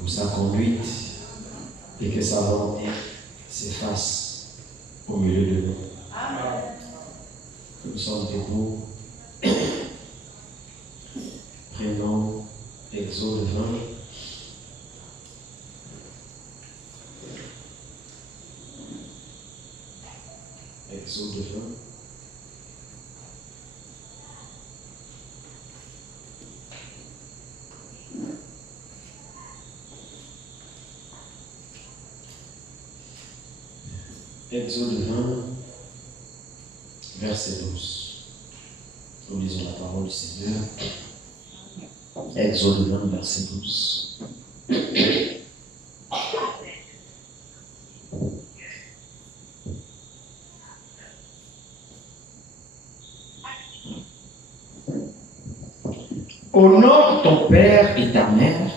pour sa conduite et que sa volonté s'efface au milieu de nous. Amen. Que nous sommes debout. Prenons Exode 20. Exode 20. Exode 20, verset 12. Nous lisons la parole du Seigneur. Exode 20, verset 12. Honore ton père et ta mère,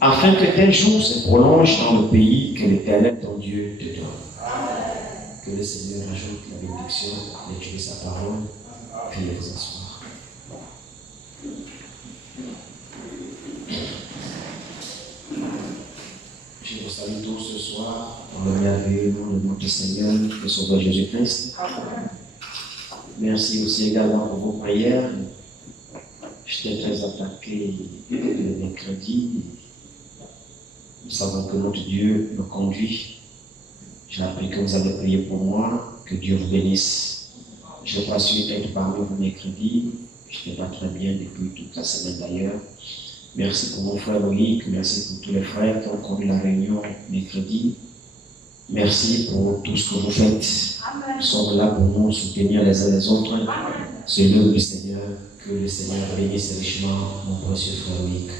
afin que tes jours se prolongent dans le pays que l'Éternel ton Dieu te donne. Que le Seigneur ajoute la bénédiction, d'étudier sa parole, puis vous asseoir. Je vous salue tous ce soir dans le merveilleux nom de notre Seigneur, le Sauveur Jésus-Christ. Merci aussi également pour vos prières. J'étais très attaqué le mercredi. Nous savons que notre Dieu nous conduit. J'ai appris que vous avez prié pour moi, que Dieu vous bénisse. Je n'ai pas su être parmi vous mercredi. Je n'étais pas très bien depuis toute la semaine d'ailleurs. Merci pour mon frère Loïc, merci pour tous les frères qui ont conduit la réunion mercredi. Merci pour tout ce que vous faites. Nous sommes là pour nous soutenir les uns les autres. C'est l'œuvre du Seigneur. Que le Seigneur bénisse richement mon précieux frère Loïc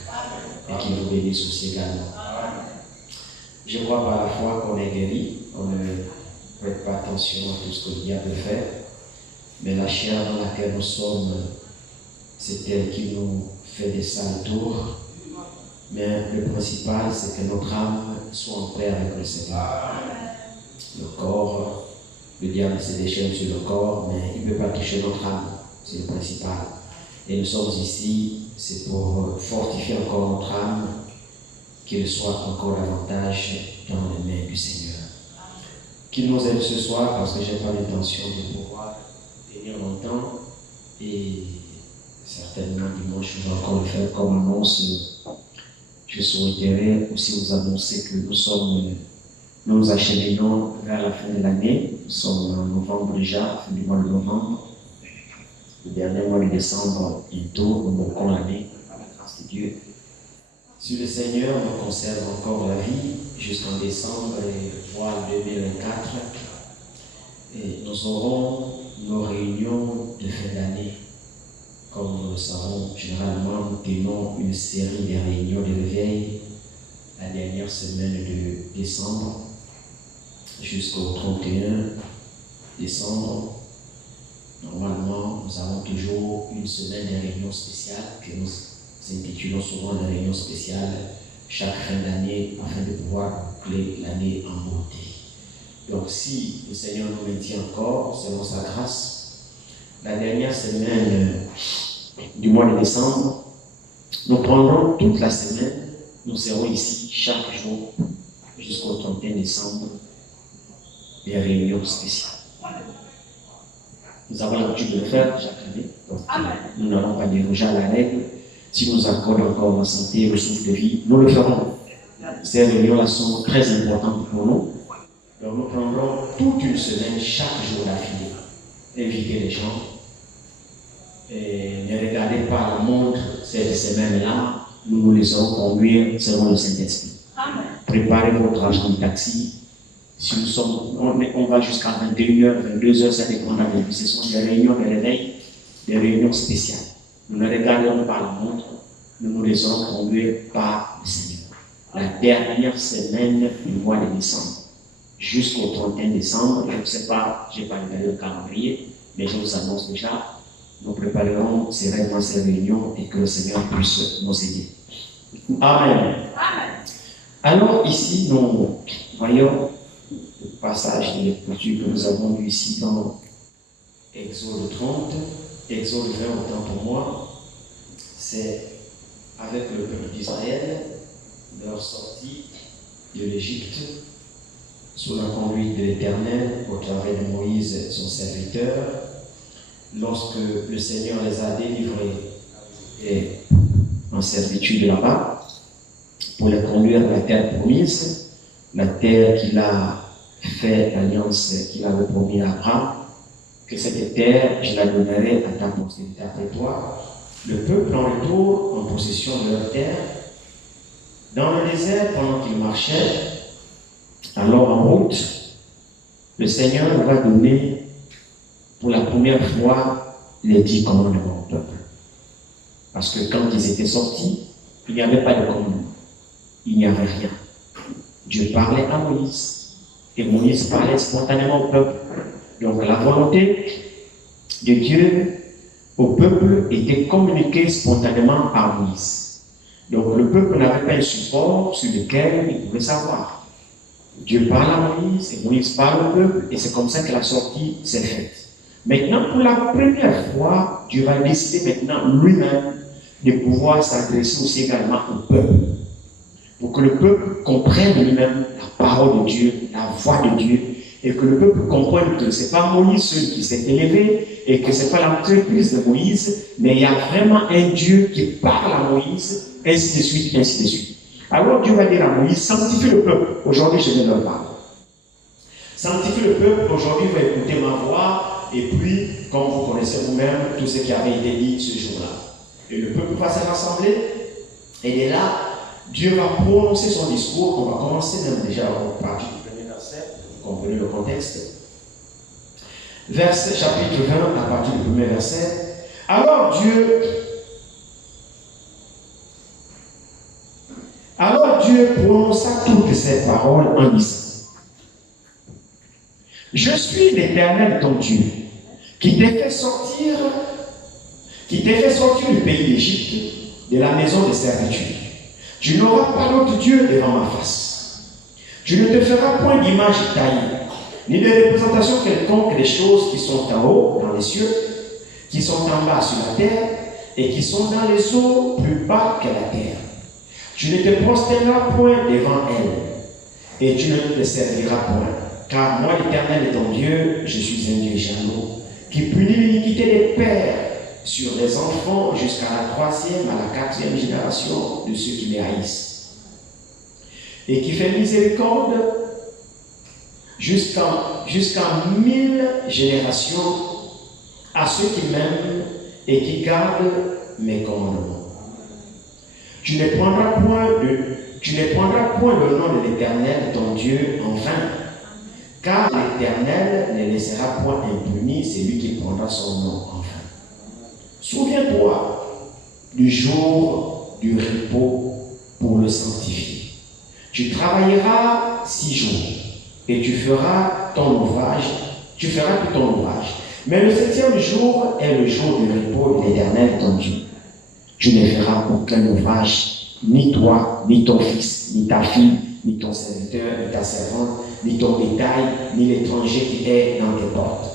et qu'il vous bénisse aussi également. Je crois par la foi qu'on est guéri, on ne prête pas attention à tout ce que le diable fait, mais la chair dans laquelle nous sommes, c'est elle qui nous fait des sales tours. Mais le principal, c'est que notre âme soit en paix avec le Seigneur. Le corps, le diable se déchaîne sur le corps, mais il ne peut pas toucher notre âme, c'est le principal. Et nous sommes ici, c'est pour fortifier encore notre âme, qu'il soit encore davantage dans les mains du Seigneur. Qu'il nous aide ce soir, parce que je n'ai pas l'intention de pouvoir tenir longtemps, et certainement dimanche, je vais encore le faire comme annonce. Je souhaiterais aussi vous annoncer que nous nous acheminons vers la fin de l'année. Nous sommes en novembre déjà, fin du mois de novembre. Le dernier mois de décembre, bientôt, nous marquons l'année, par la grâce de Dieu. Si le Seigneur nous conserve encore la vie jusqu'en décembre et voire 2024, et nous aurons nos réunions de fin d'année. Comme nous le savons, généralement, nous tenons une série de réunions de réveil la dernière semaine de décembre jusqu'au 31 décembre. Normalement, nous avons toujours une semaine de réunions spéciales que nous intitulons souvent la réunion spéciale chaque fin d'année afin de pouvoir boucler l'année en beauté. Donc si le Seigneur nous maintient encore, selon sa grâce, la dernière semaine du mois de décembre, nous prendrons toute la semaine, nous serons ici chaque jour jusqu'au 31 décembre, des réunions spéciales. Nous avons l'habitude de le faire chaque année, donc nous n'allons pas déroger à la règle. Si nous accorde encore la santé et le souffle de vie, nous le ferons. Ces réunions-là sont très importantes pour nous. Donc nous prendrons toute une semaine, chaque jour d'affilée. Inviter les gens. Et ne regardez pas la montre cette semaine-là. Nous nous laisserons conduire selon le Saint-Esprit. Préparez votre argent de taxi. Si nous sommes, on va jusqu'à 21h, 22h, ça dépendra de vous. Ce sont des réunions de réveil, des réunions spéciales. Nous ne regarderons pas la montre, nous nous laisserons conduire par le Seigneur. La dernière semaine du mois de décembre, jusqu'au 31 décembre, je ne sais pas, je n'ai pas le calendrier, mais je vous annonce déjà, nous préparerons sereinement ces réunions et que le Seigneur puisse nous aider. Amen. Amen. Alors ici, nous voyons le passage de l'écriture que nous avons lu ici dans Exode 30, Exode 20 autant pour moi, c'est avec le peuple d'Israël leur sortie de l'Égypte sous la conduite de l'Éternel au travers de Moïse, son serviteur, lorsque le Seigneur les a délivrés en servitude là-bas, pour les conduire à la terre promise, la terre qu'il a fait l'alliance qu'il avait promis à Abraham, que cette terre, je la donnerai à ta postérité après toi. Le peuple en retour en possession de leur terre, dans le désert pendant qu'ils marchaient, alors en route, le Seigneur va donner pour la première fois les 10 commandements au peuple. Parce que quand ils étaient sortis, il n'y avait pas de commandement. Il n'y avait rien. Dieu parlait à Moïse. Et Moïse parlait spontanément au peuple. Donc la volonté de Dieu au peuple était communiquée spontanément par Moïse. Donc le peuple n'avait pas un support sur lequel il pouvait savoir. Dieu parle à Moïse et Moïse parle au peuple et c'est comme ça que la sortie s'est faite. Maintenant, pour la première fois, Dieu va décider maintenant lui-même de pouvoir s'adresser aussi également au peuple. Pour que le peuple comprenne lui-même la parole de Dieu, la voix de Dieu, et que le peuple comprenne que ce n'est pas Moïse seul qui s'est élevé et que ce n'est pas l'entreprise de Moïse, mais il y a vraiment un Dieu qui parle à Moïse, ainsi de suite, ainsi de suite. Alors Dieu va dire à Moïse, sanctifie le peuple. Aujourd'hui, je viens de leur parler. Sanctifie le peuple, aujourd'hui, va écouter ma voix, et puis, comme vous connaissez vous-même, tout ce qui avait été dit ce jour-là. Et le peuple va se rassembler, et dès là, Dieu va prononcer son discours. On va commencer même déjà à partir du premier verset, vous comprenez le contexte. Verset chapitre 20, à partir du premier verset. Alors Dieu prononça toutes ces paroles en disant, je suis l'Éternel ton Dieu, qui t'ai fait sortir du pays d'Égypte, de la maison de servitude. Tu n'auras pas d'autre Dieu devant ma face. Tu ne te feras point d'image taillée, ni de représentation quelconque des choses qui sont en haut, dans les cieux, qui sont en bas sur la terre, et qui sont dans les eaux plus bas que la terre. Tu ne te prosterneras point devant elle, et tu ne te serviras point. Car moi, l'Éternel est ton Dieu, je suis un Dieu jaloux, qui punit l'iniquité des pères sur les enfants jusqu'à la 3e, à la 4e génération de ceux qui les haïssent. Et qui fait miséricorde jusqu'en 1000 générations à ceux qui m'aiment et qui gardent mes commandements. Tu ne prendras point le nom de l'Éternel, ton Dieu, en vain, car l'Éternel ne laissera point impuni celui qui prendra son nom en vain. Souviens-toi du jour du repos pour le sanctifier. Tu travailleras 6 jours et tu feras tout ton ouvrage. Mais le 7e jour est le jour du repos de l'Éternel, ton Dieu. Tu ne feras aucun ouvrage, ni toi, ni ton fils, ni ta fille, ni ton serviteur, ni ta servante, ni ton bétail, ni l'étranger qui est dans tes portes.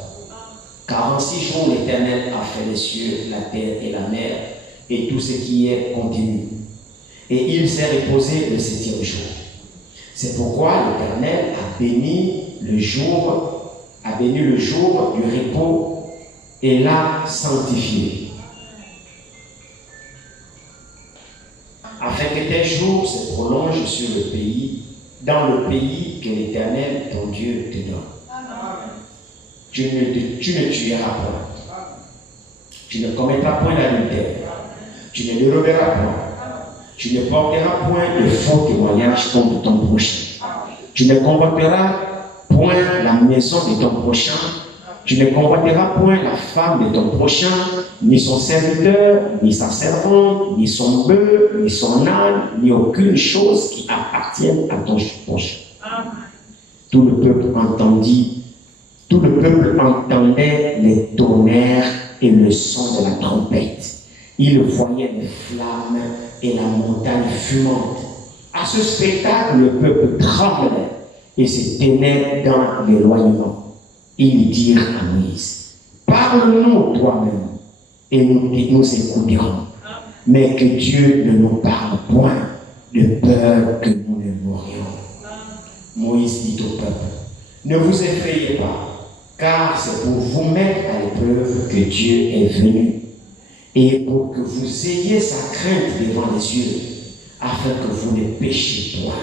Car en 6 jours, l'Éternel a fait les cieux, la terre et la mer, et tout ce qui est contenu. Et il s'est reposé le 7e jour. C'est pourquoi l'Éternel a béni le jour du repos et l'a sanctifié. Afin que tes jours se prolongent sur le pays, dans le pays que l'Éternel, ton Dieu, te donne. Tu ne tueras point. Tu ne commettras point d'adultère. Tu ne déroberas point. Tu ne porteras point de faux témoignages contre ton prochain. Tu ne convoiteras point la maison de ton prochain. Tu ne convoiteras point la femme de ton prochain, ni son serviteur, ni sa servante, ni son bœuf, ni son âne, ni aucune chose qui appartienne à ton prochain. Tout le peuple entendait les tonnerres et le son de la trompette. Il voyait les flammes et la montagne fumante. À ce spectacle, le peuple tremblait et se tenait dans l'éloignement. Ils dirent à Moïse, parle-nous toi-même et nous écouterons. Mais que Dieu ne nous parle point de avait peur que nous ne mourions. Moïse dit au peuple, ne vous effrayez pas, car c'est pour vous mettre à l'épreuve que Dieu est venu, et pour que vous ayez sa crainte devant les yeux, afin que vous ne péchiez point.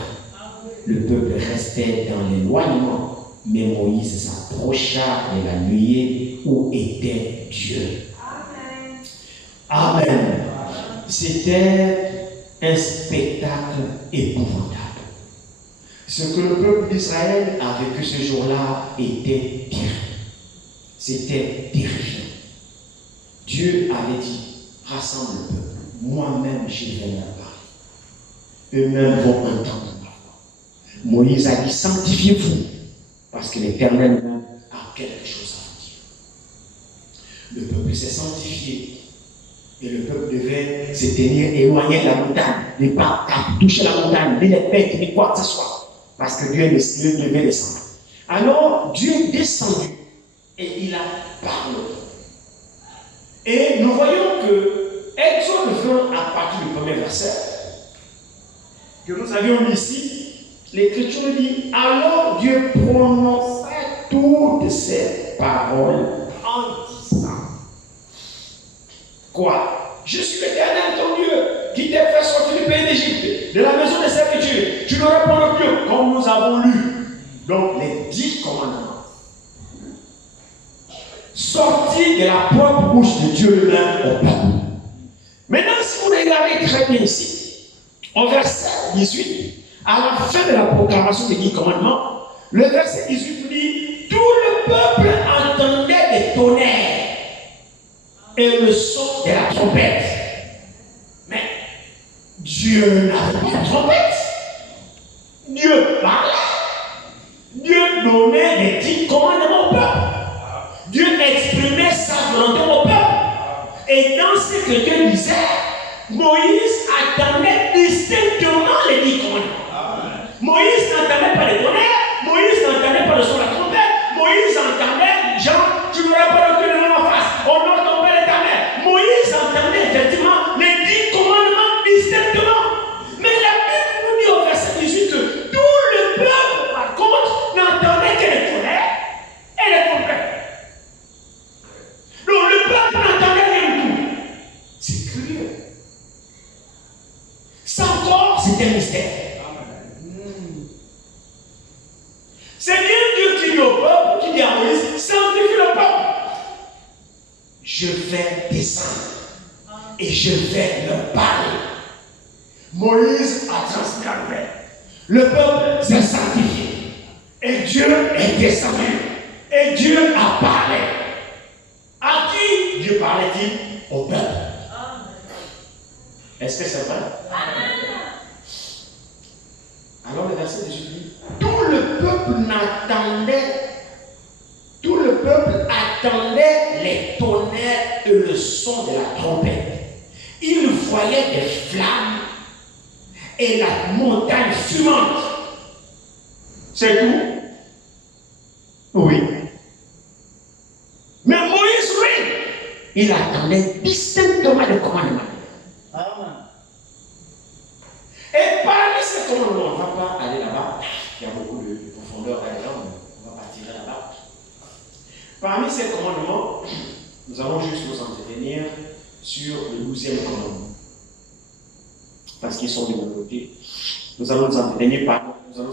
Le peuple restait dans l'éloignement, mais Moïse s'approcha de la nuée où était Dieu. Amen. Amen. C'était un spectacle épouvantable. Ce que le peuple d'Israël a vécu ce jour-là était terrible. C'était terrifiant. Dieu avait dit, rassemble le peuple, moi-même je vais leur parler. Eux-mêmes vont entendre ma voix. Moïse a dit, sanctifiez-vous, parce que l'Éternel même a quelque chose à vous dire. Le peuple s'est sanctifié. Et le peuple devait se tenir éloigné de la montagne, ne pas toucher la montagne, ni les bêtes, ni quoi que ce soit. Parce que Dieu devait descendre. Alors, Dieu est descendu et il a parlé. Et nous voyons que Exode 20, à partir du premier verset, que nous avions lu ici, l'Écriture dit, alors Dieu prononça toutes ces paroles en disant, quoi? Je suis l'Éternel ton Dieu, qui t'ai fait sortir du pays d'Égypte, de la maison de servitude. Tu n'auras pas le Dieu, comme nous avons lu. Donc, les 10 commandements. Sortis de la propre bouche de Dieu lui-même au peuple. Maintenant, si vous regardez très bien ici, au verset 18, à la fin de la proclamation des 10 commandements, le verset 18 dit, tout le peuple entendait des tonnerres et le son de la trompette. Mais Dieu n'avait pas de trompette. Dieu parlait. Dieu donnait les 10 commandements au peuple. Dieu exprimait sa volonté au peuple. Et dans ce que Dieu disait, Moïse attendait distinctement les 10 commandements. Moïse n'entendait pas les tonnerres. Moïse n'entendait pas le son de la trompette. Moïse entendait, Jean, tu n'auras pas le cœur devant ma face. Honore ton père et ta mère. Moïse entendait effectivement les 10 commandements distinctement. Mais la Bible nous dit au verset 18 que tout le peuple, par contre, n'entendait que les tonnerres et les trompettes. Donc le peuple n'entendait rien du tout. C'est curieux. Ça encore, c'est un mystère. C'est bien Dieu qui dit au peuple, qui dit à Moïse, sanctifie le peuple. Je vais descendre et je vais leur parler. Moïse a transmis la nouvelle. Le peuple s'est sanctifié. Et Dieu est descendu. Et Dieu a parlé. À qui Dieu parlait-il? Au peuple. Est-ce que c'est vrai? Alors le verset 18 dit, tout le peuple attendait les tonnerres et le son de la trompette. Il voyait des flammes et la montagne fumante. C'est tout? Oui. Mais Moïse, lui, il attendait distinctement le commandement. Et parmi ces commandements, on ne va pas aller là-bas. Il y a beaucoup de profondeur là-dedans, on va partir là-bas. Parmi ces commandements, nous allons juste nous entretenir sur le 12e commandement. Parce qu'ils sont de mon côté. Nous allons nous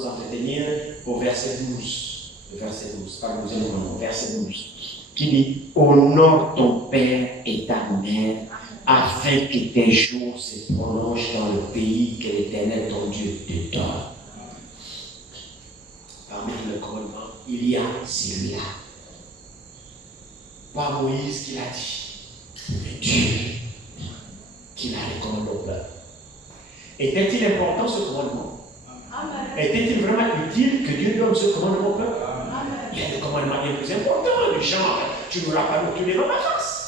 entretenir au verset 12. Le verset 12, pas le 12e commandement, verset 12. Qui dit, honore ton père et ta mère, afin que tes jours se prolongent dans le pays que l'Éternel ton Dieu te donne. Parmi les commandements, il y a celui-là. Pas Moïse qui l'a dit, mais Dieu qui l'a recommandé au peuple. Était-il important ce commandement? Était-il vraiment utile que Dieu donne ce commandement au peuple? Il y a des commandements bien plus importants, du genre, tu n'auras pas de tout devant ma face.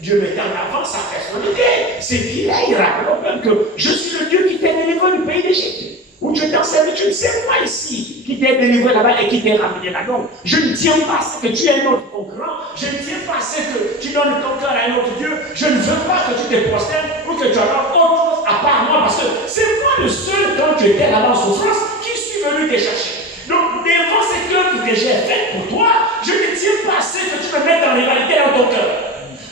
Dieu mettait en avant sa personnalité. C'est qu'il est, il rappelle au peuple que je suis le Dieu qui t'a délivré du pays d'Égypte. Où tu es en servitude, c'est moi ici qui t'ai délivré là-bas et qui t'ai ramené là. Donc, je ne tiens pas à ce que tu es un autre concurrent. Je ne tiens pas à ce que tu donnes ton cœur à un autre Dieu. Je ne veux pas que tu te prosternes ou que tu adores autre chose à à part moi, parce que c'est moi le seul, quand tu étais là-bas en souffrance, qui suis venu te chercher. Donc, devant cette œuvre que j'ai faite pour toi, je ne tiens pas assez que tu me mettes en rivalité dans ton cœur.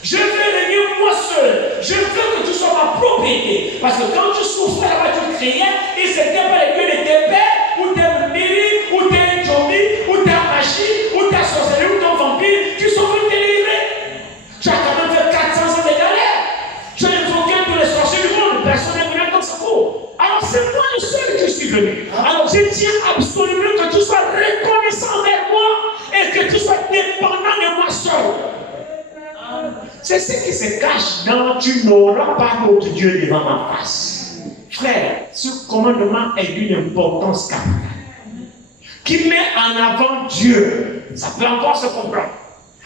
Je veux venir moi seul. Je veux que tu sois ma propriété. Parce que quand tu souffrais là-bas, tu criais, et c'était pas les dieux de tes pères, ou tes miri, ou tes jomi, ou ta magie, ou ta sorcellerie, ou ton vampire, qui sont venus te délivrer. Tu as quand même fait 400 ans de galère. Tu as invoqué tous les sorciers du monde. Personne n'est venu à ton secours. Alors c'est moi le seul qui suis venu. Alors je tiens absolument que tu sois reconnaissant envers moi et que tu sois dépendant de moi seul. C'est ce qui se cache dans tu n'auras pas d'autre Dieu devant ma face. Frère, ce commandement est d'une importance capitale. Qui met en avant Dieu. Ça peut encore se comprendre.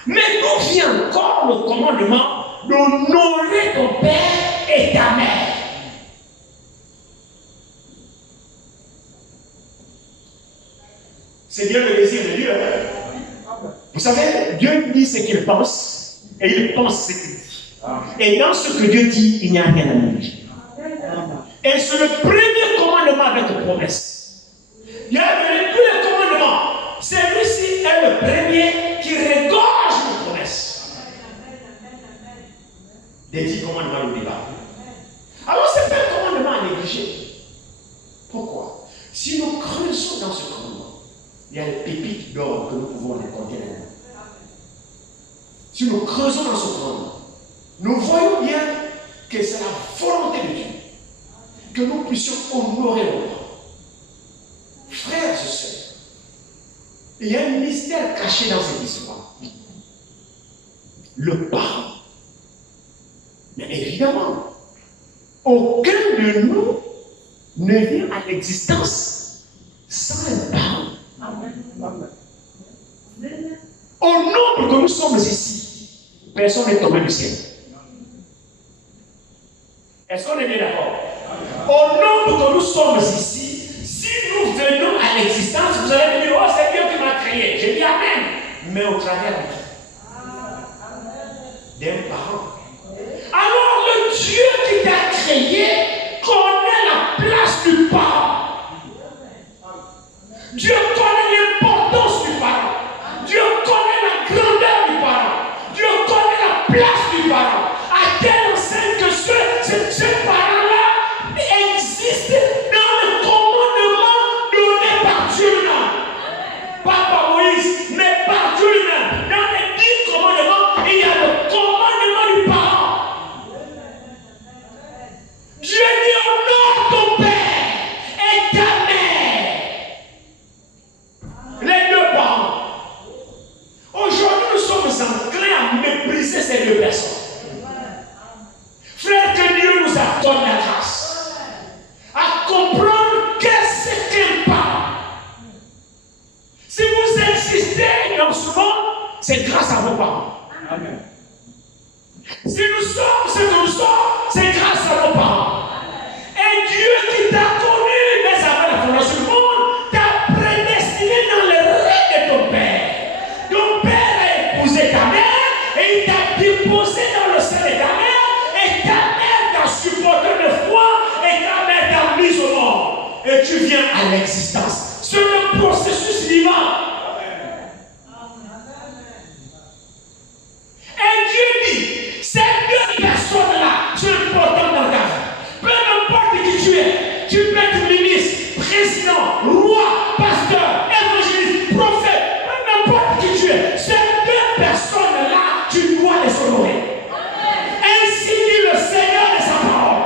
Mais d'où vient encore le commandement d'honorer ton père et ta mère? C'est Dieu le désir de Dieu. Vous savez, Dieu dit ce qu'il pense et il pense ce qu'il dit. Et dans ce que Dieu dit, il n'y a rien à négliger. Et c'est le premier commandement avec promesse. Il y a tous les commandements. Celui-ci est le premier qui regorge de promesses. Des 10 commandements au départ. Alors, ce n'est pas un commandement à négliger. Pourquoi? Si nous creusons dans ce commandement, il y a les pépites d'or que nous pouvons les compter là. Si nous creusons dans ce commandement, nous voyons bien que c'est la volonté de Dieu que nous puissions honorer nos parents. Frères et sœurs, il y a un mystère caché dans cette histoire. Le parent. Mais évidemment, aucun de nous ne vient à l'existence sans un parent. Amen. Au nombre que nous sommes ici, personne n'est tombé du ciel. Est-ce qu'on est bien d'accord? Au nombre que nous sommes ici, si nous venons à l'existence, vous allez me dire, oh, c'est Dieu qui m'a créé. J'ai dit Amen. Mais au travers d'un parent. Alors le Dieu qui t'a créé connaît la place du parent. Dieu connaît l'importance du parent. Dieu connaît la grandeur du parent. Dieu connaît la place du parent. À telle enseigne que ce parent-là existe dans le commandement donné par Dieu lui-même. Pas par Moïse, mais par Dieu lui-même. Dans les 10 commandements, il y a le commandement du parent. Dieu dit honore ton père et ta mère. Les deux parents. Aujourd'hui, nous sommes enclins à mépriser ces deux personnes. Frère, que Dieu nous accorde la grâce à comprendre qu'est-ce qu'un parent. Si vous insistez dans ce monde, c'est grâce à vos parents. Amen. Si nous sommes ce que nous sommes, c'est grâce à vos parents. Et Dieu qui t'a connu dès avant la fondation du monde, t'a prédestiné dans le règne de ton père. Ton père a épousé ta mère et il t'a déposé dans le sein de ta mère et ta mère t'a supporté le froid et ta mère t'a mis au monde. Et tu viens à l'existence. C'est le processus vivant. Et Dieu dit, ces deux personnes-là sont importantes dans ta vie. Peu importe qui tu es, tu peux être ministre, président, roi, pasteur, évangéliste, prophète, peu importe qui tu es, ces deux personnes-là, tu dois les honorer. Ainsi dit le Seigneur de sa parole.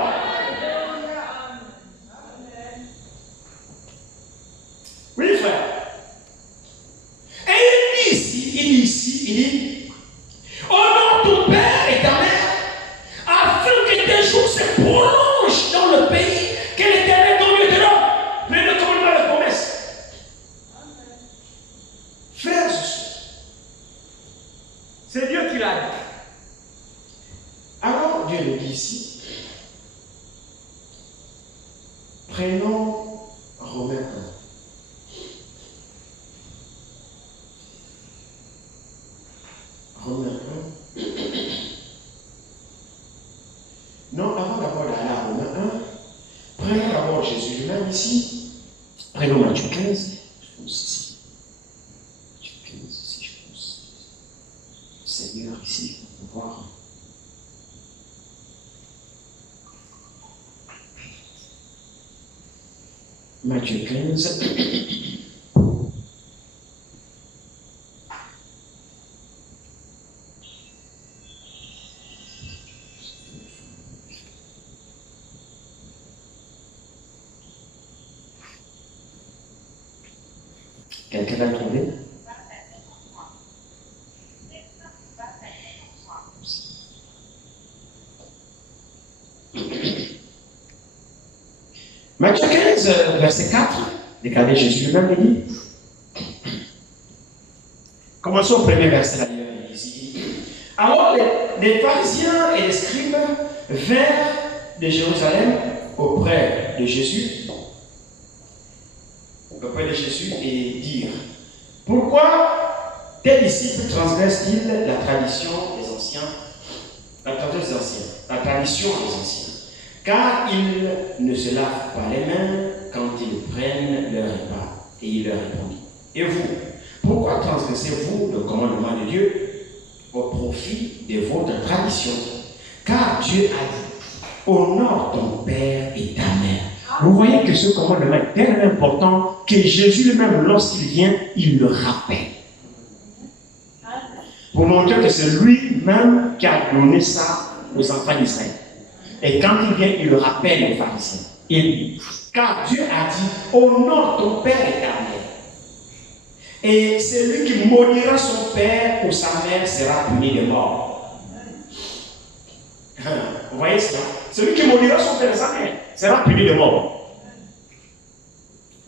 Oui, frère. Et il dit ici, honore ton père et ta mère, afin que tes jours se prolongent dans le pays que l'Éternel ton Dieu te donne. Mais ne commande pas la promesse. Frères et sœurs, c'est Dieu qui l'a dit. Alors Dieu le dit ici. Prenons Romains 1. Romains 1. Non, avant d'abord d'aller à Romains 1, encore Jésus lui-même ici. Prenons Matthieu 15. Je pense ici. Matthieu 15 ici, je pense. Le Seigneur ici, on va voir. Matthieu 15. Quelqu'un va le trouver? Matthieu 15, verset 4, regardez Jésus lui-même dit. Commençons au premier verset d'ailleurs. Alors les pharisiens et les scribes vinrent de Jérusalem auprès de Jésus et dirent: pourquoi tes disciples transgressent-ils la tradition des anciens, la tradition des anciens? Car ils ne se lavent pas les mains quand ils prennent leur repas. Et il leur répondit: et vous, pourquoi transgressez-vous le commandement de Dieu au profit de votre tradition? Car Dieu a dit: honore ton père et ta mère. Vous voyez que ce commandement est tellement important que Jésus lui-même, lorsqu'il vient, il le rappelle. Pour montrer que c'est lui-même qui a donné ça aux enfants d'Israël. Et quand il vient, il le rappelle aux pharisiens. Il dit: car Dieu a dit: honore ton père et ta mère. Et celui qui maudira son père ou sa mère sera puni de mort. Vous voyez cela? Celui qui maudira son père et sa mère sera puni de mort.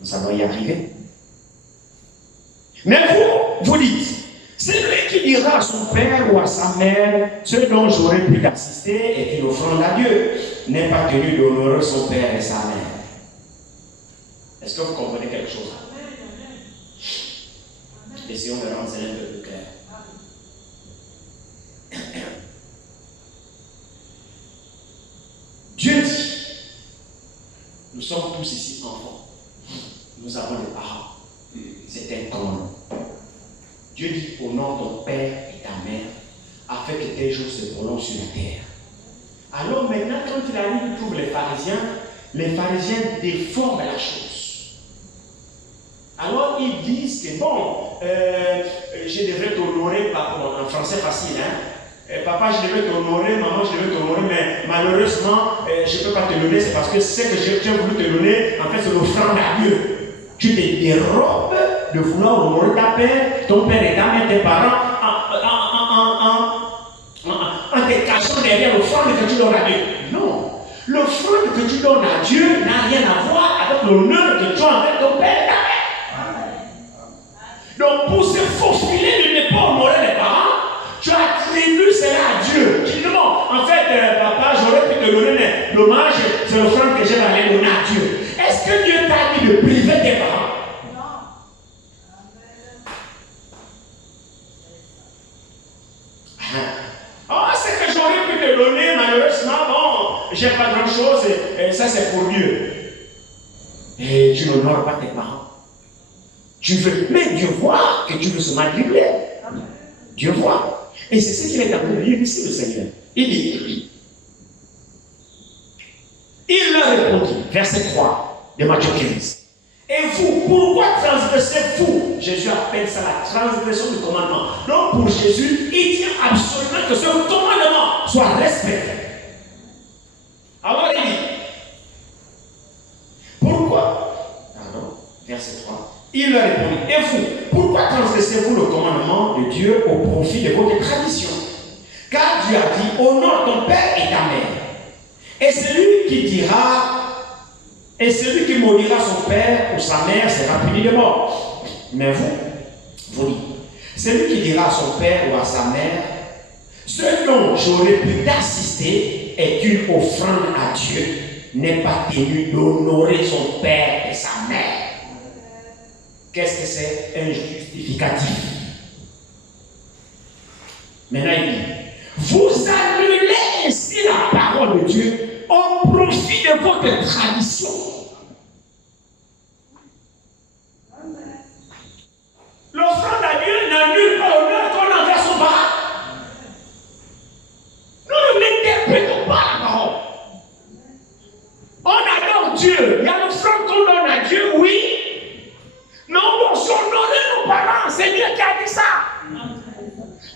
Nous allons y arriver. Mais vous dites: celui qui dira à son père ou à sa mère ce dont j'aurais pu assister et qu'il offrande à Dieu n'est pas tenu d'honorer son père et sa mère. Est-ce que vous comprenez quelque chose? Essayons de rendre cela un peu plus clair. Dieu dit: nous sommes tous ici enfants. Nous avons des parents. C'est un commandement. Dieu dit: honore ton père et ta mère, afin que tes jours se prolongent sur la terre. Alors maintenant, quand il arrive, il trouve les pharisiens déforment la chose. Alors ils disent que bon, je devrais t'honorer, en français facile, hein? Papa, je devrais t'honorer, maman, je devrais t'honorer, mais malheureusement, je ne peux pas te donner, c'est parce que ce que j'ai voulu te donner, en fait, c'est l'offrande à Dieu. Tu te dérobes de vouloir honorer ta père, ton père et ta mère, tes parents, en te cachant derrière l'offrande que tu donnes à Dieu. Non. L'offrande que tu donnes à Dieu n'a rien à voir avec l'honneur que tu as envers ton père et ta mère. Donc, pour se faufiler de ne pas honorer les parents, tu attribues cela à Dieu. Tu dis: non, en fait, papa, j'aurais pu te donner, mais dommage, c'est l'offrande que j'ai allé donner à Dieu. Est-ce que Dieu t'a dit de priver tes parents? Oh, c'est que j'aurais pu te donner, malheureusement, bon, j'ai pas grand chose, et ça c'est pour Dieu. Et tu n'honores pas tes parents. Tu veux, mais Dieu voit que tu veux se manipuler. Dieu voit. Et c'est ce qu'il est en train de dire ici, le Seigneur. Il dit: il leur répondit, verset 3 de Matthieu 15. Et vous, pourquoi transgressez-vous? Jésus appelle ça la transgression du commandement. Donc pour Jésus, il tient absolument que ce commandement soit respecté. Alors il dit: pourquoi? Pardon, verset 3. Il leur répondit: et vous, pourquoi transgressez-vous le commandement de Dieu au profit de votre tradition? Car Dieu a dit: honore ton père et ta mère. Et celui qui maudira son père ou sa mère sera puni de mort. Mais vous dites: celui qui dira à son père ou à sa mère ce dont j'aurais pu t'assister est une offrande à Dieu, n'est pas tenu d'honorer son père et sa mère. Qu'est-ce que c'est? Un justificatif. Maintenant il dit: vous annulez ainsi la parole de Dieu au profit de votre tradition. honorons Dieu. Il y a l'offrande qu'on donne à Dieu, oui. Mais on doit honorer nos parents. C'est Dieu qui a dit ça.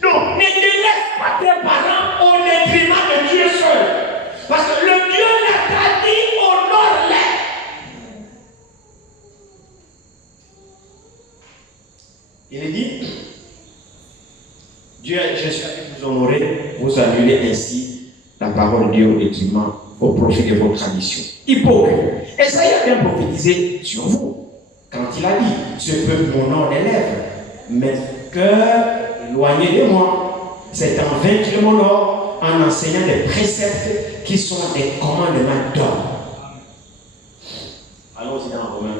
Donc, ne délaisse pas tes parents au détriment de Dieu seul. Parce que le Dieu l'a dit, honore-les. Il dit, Dieu, je suis avec vous honorer, vous annulez ainsi la parole de Dieu au détriment, au profit de vos traditions. Hypocrite. Esaïe a bien prophétisé sur vous, quand il a dit, ce peuple mon nom des lèvres, mais cœur éloigné de moi. C'est en vain qu'il m'honore, en enseignant des préceptes qui sont des commandements d'homme. Allons-y dans Romains 1.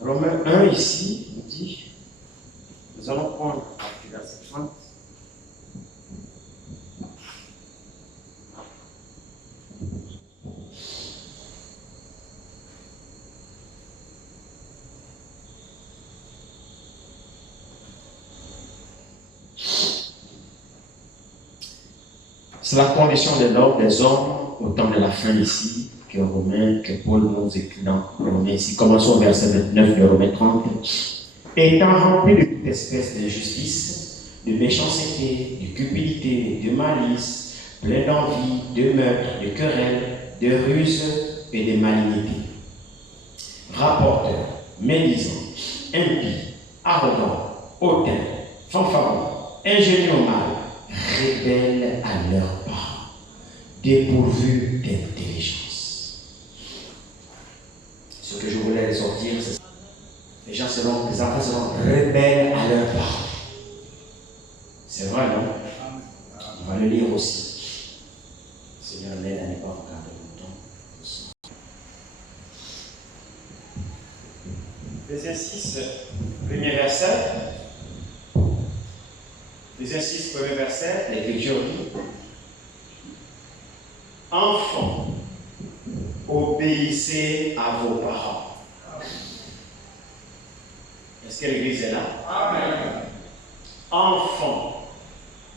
Romains 1 ici, nous dit, nous allons prendre à verset 30. C'est la condition de l'ordre des hommes au temps de la fin ici, que Paul nous écrit dans Romains ici. Commençons au verset 29 de Romains 30. Étant rempli de toute espèce d'injustice, de méchanceté, de cupidité, de malice, plein d'envie, de meurtre, de querelle, de ruse et de malignité. Rapporteur, médisant, impie, arrogant, hautain, fanfaron, ingénieux au mal, rebelles à leur part, dépourvus d'intelligence. Ce que je voulais sortir, c'est ça. Les enfants seront rebelles à leur part. C'est vrai, non? On va le lire aussi. Seigneur, l'aide à ne pas regarder longtemps. Éphésiens 6, premier verset. Éphésiens 6, premier verset, l'Écriture dit: Enfants, obéissez à vos parents. Est-ce que l'Église est là? Amen. Enfants,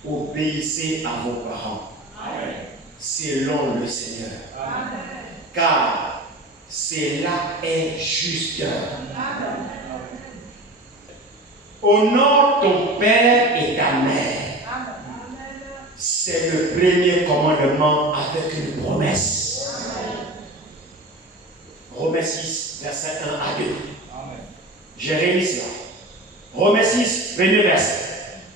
obéissez à vos parents. Amen. Selon le Seigneur. Amen. Car cela est juste. Amen. Honore ton père et ta mère. Amen. C'est le premier commandement avec une promesse. Amen. Romains 6, verset 1 à 2. Amen. J'ai réuni cela. Romains 6, premier verset.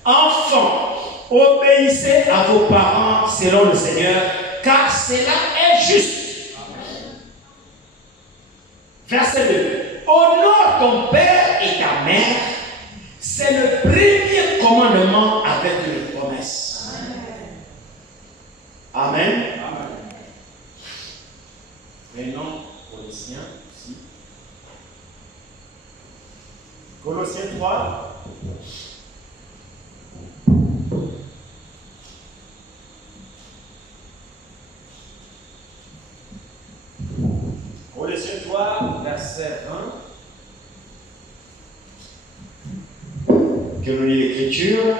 Enfants, obéissez à vos parents selon le Seigneur, car cela est juste. Amen. Verset 2. Honore ton père et ta mère. C'est le premier commandement avec une promesse. Amen. Amen. Amen. Prenons Colossiens ici. Colossiens 3. Colossiens 3, verset 1. Que nous lit l'Écriture.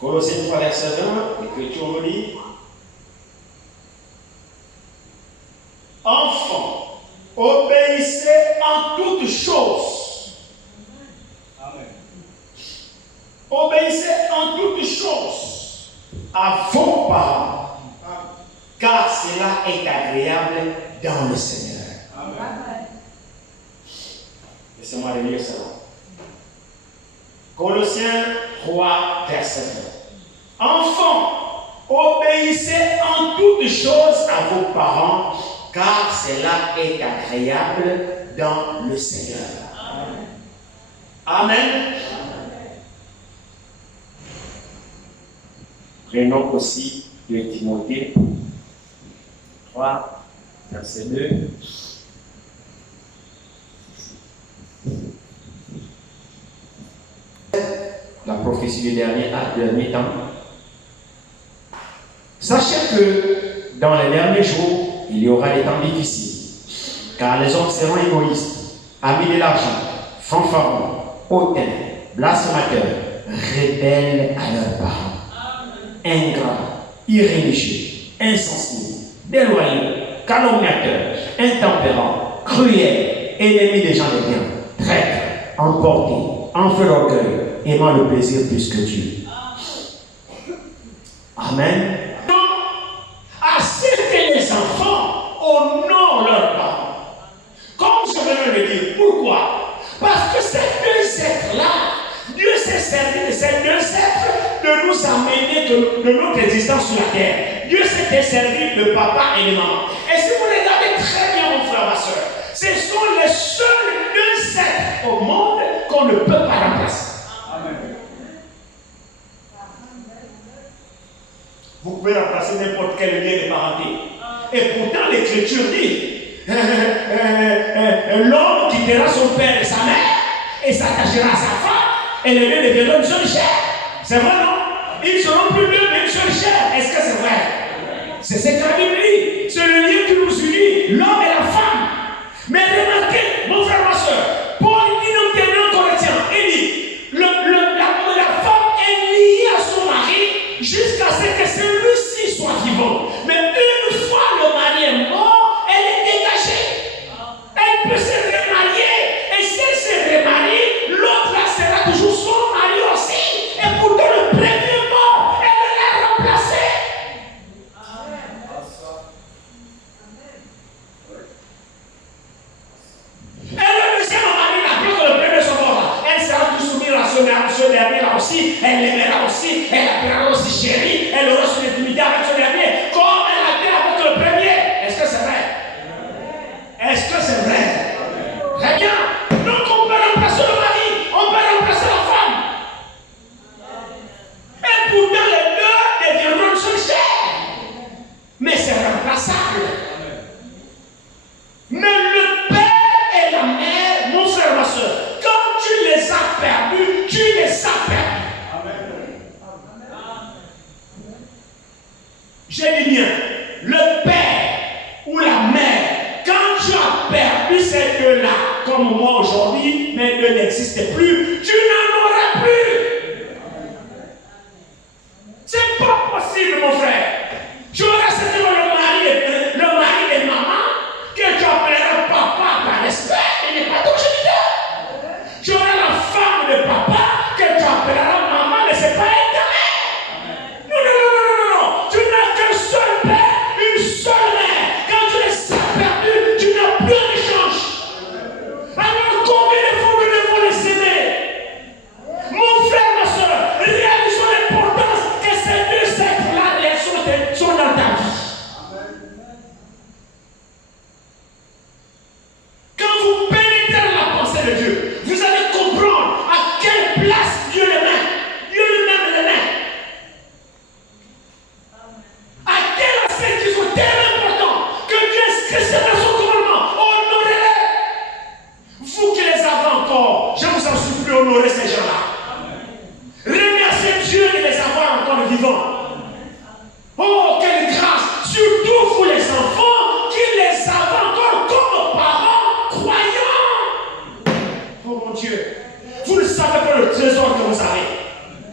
Colossiens 3, verset 1, l'Écriture nous dit: Enfants, obéissez en toutes choses. Amen. Obéissez en toutes choses à vos parents, car cela est agréable dans le Seigneur. Amen. Laissez-moi relire cela. Colossiens 3, verset 1. Enfants, obéissez en toutes choses à vos parents, car cela est agréable dans le Seigneur. Amen. Amen. Prenons aussi 2 Timothée 3, verset 2. la prophétie du dernier temps. Sachez que dans les derniers jours, il y aura des temps difficiles, car les hommes seront égoïstes, amis de l'argent, fanfarons, hautains, blasphémateurs, rebelles à leurs parents, ingrats, irréligieux, insensibles, déloyaux, calomniateurs, intempérants, cruels, ennemis des gens de bien, traîtres, emportés, en feu d'orgueil, aimant le plaisir plus que Dieu. Amen. À ce que les enfants honorent leurs parents. Comme je venais de le dire. Pourquoi? Parce que ces deux êtres-là, Dieu s'est servi de ces deux êtres de nous amener de notre existence sur la terre. Dieu s'était servi de papa et de maman. Et si vous regardez très bien, mon frère, ma soeur, ce sont les seuls deux êtres au monde qu'on ne peut pas remplacer. Amen. Vous pouvez remplacer n'importe quel lien de parenté. Et pourtant, l'Écriture dit l'homme quittera son père et sa mère et s'attachera à sa femme, et les deux deviendront une seule chair. C'est vrai, non? Ils ne seront plus deux, mais une seule chair. Est-ce que c'est vrai? C'est ce que la Bible dit. C'est le lien qui nous unit, l'homme et la femme. Mais remarquez, mon frère, ma soeur, Paul dit dans un Corinthiens, il dit la femme est liée à son mari jusqu'à ce que celui-ci soit vivant. Mais une fois le mari est mort, elle est dégagée. Elle peut se remarier. Et si elle se remarie, l'autre là sera toujours son mari aussi. Et pourtant le premier mort, elle l'a remplacé. Et le deuxième mari, après que le premier soit mort, elle sera tout soumise à ce dernier là aussi. Elle l'aimera aussi. Elle l'appellera aussi chérie. Elle aura son intimité avec ce dernier. Comme elle a fait avec le premier. Est-ce que c'est vrai? Est-ce que c'est vrai? Très bien. Donc on peut remplacer le mari. On peut remplacer la femme. Et pourtant les deux deviendront une seule chair. Mais c'est remplaçable. Mais le père et la mère, mon frère, ma soeur, quand tu les as perdus, tu les as perdus. J'ai dit bien, le père ou la mère, quand tu as perdu ces deux-là, comme moi aujourd'hui, mais eux n'existent plus, tu n'en auras plus. C'est pas possible, mon frère. Tu auras certainement le mari de maman, que tu appelleras papa par respect, mais n'est pas ton géniteur. Tu auras la femme de papa, que tu appelleras maman, mais c'est pas elle ta mère. Non. Tu n'as qu'un seul père, une seule mère. Quand tu les as perdus, tu n'as plus d'échange. Alors combien de fois nous devons les aimer? Mon frère, ma soeur, réalisons l'importance que ces deux êtres-là sont dans ta vie. Quand vous pénétrez la pensée de Dieu, vous allez comprendre à quelle place Dieu les met. Dieu lui-même les met. À quel aspect qui sont tellement importants que Dieu inscrit ces dans son commandement. Honorez-les. Vous qui les avez encore, je vous en supplie, honorer ces gens-là. Remerciez Dieu de les avoir encore vivants. Oh, quelle grâce! Surtout vous les enfants qui les avez encore comme parents croyants. Oh mon Dieu, vous ne savez pas le trésor que vous avez.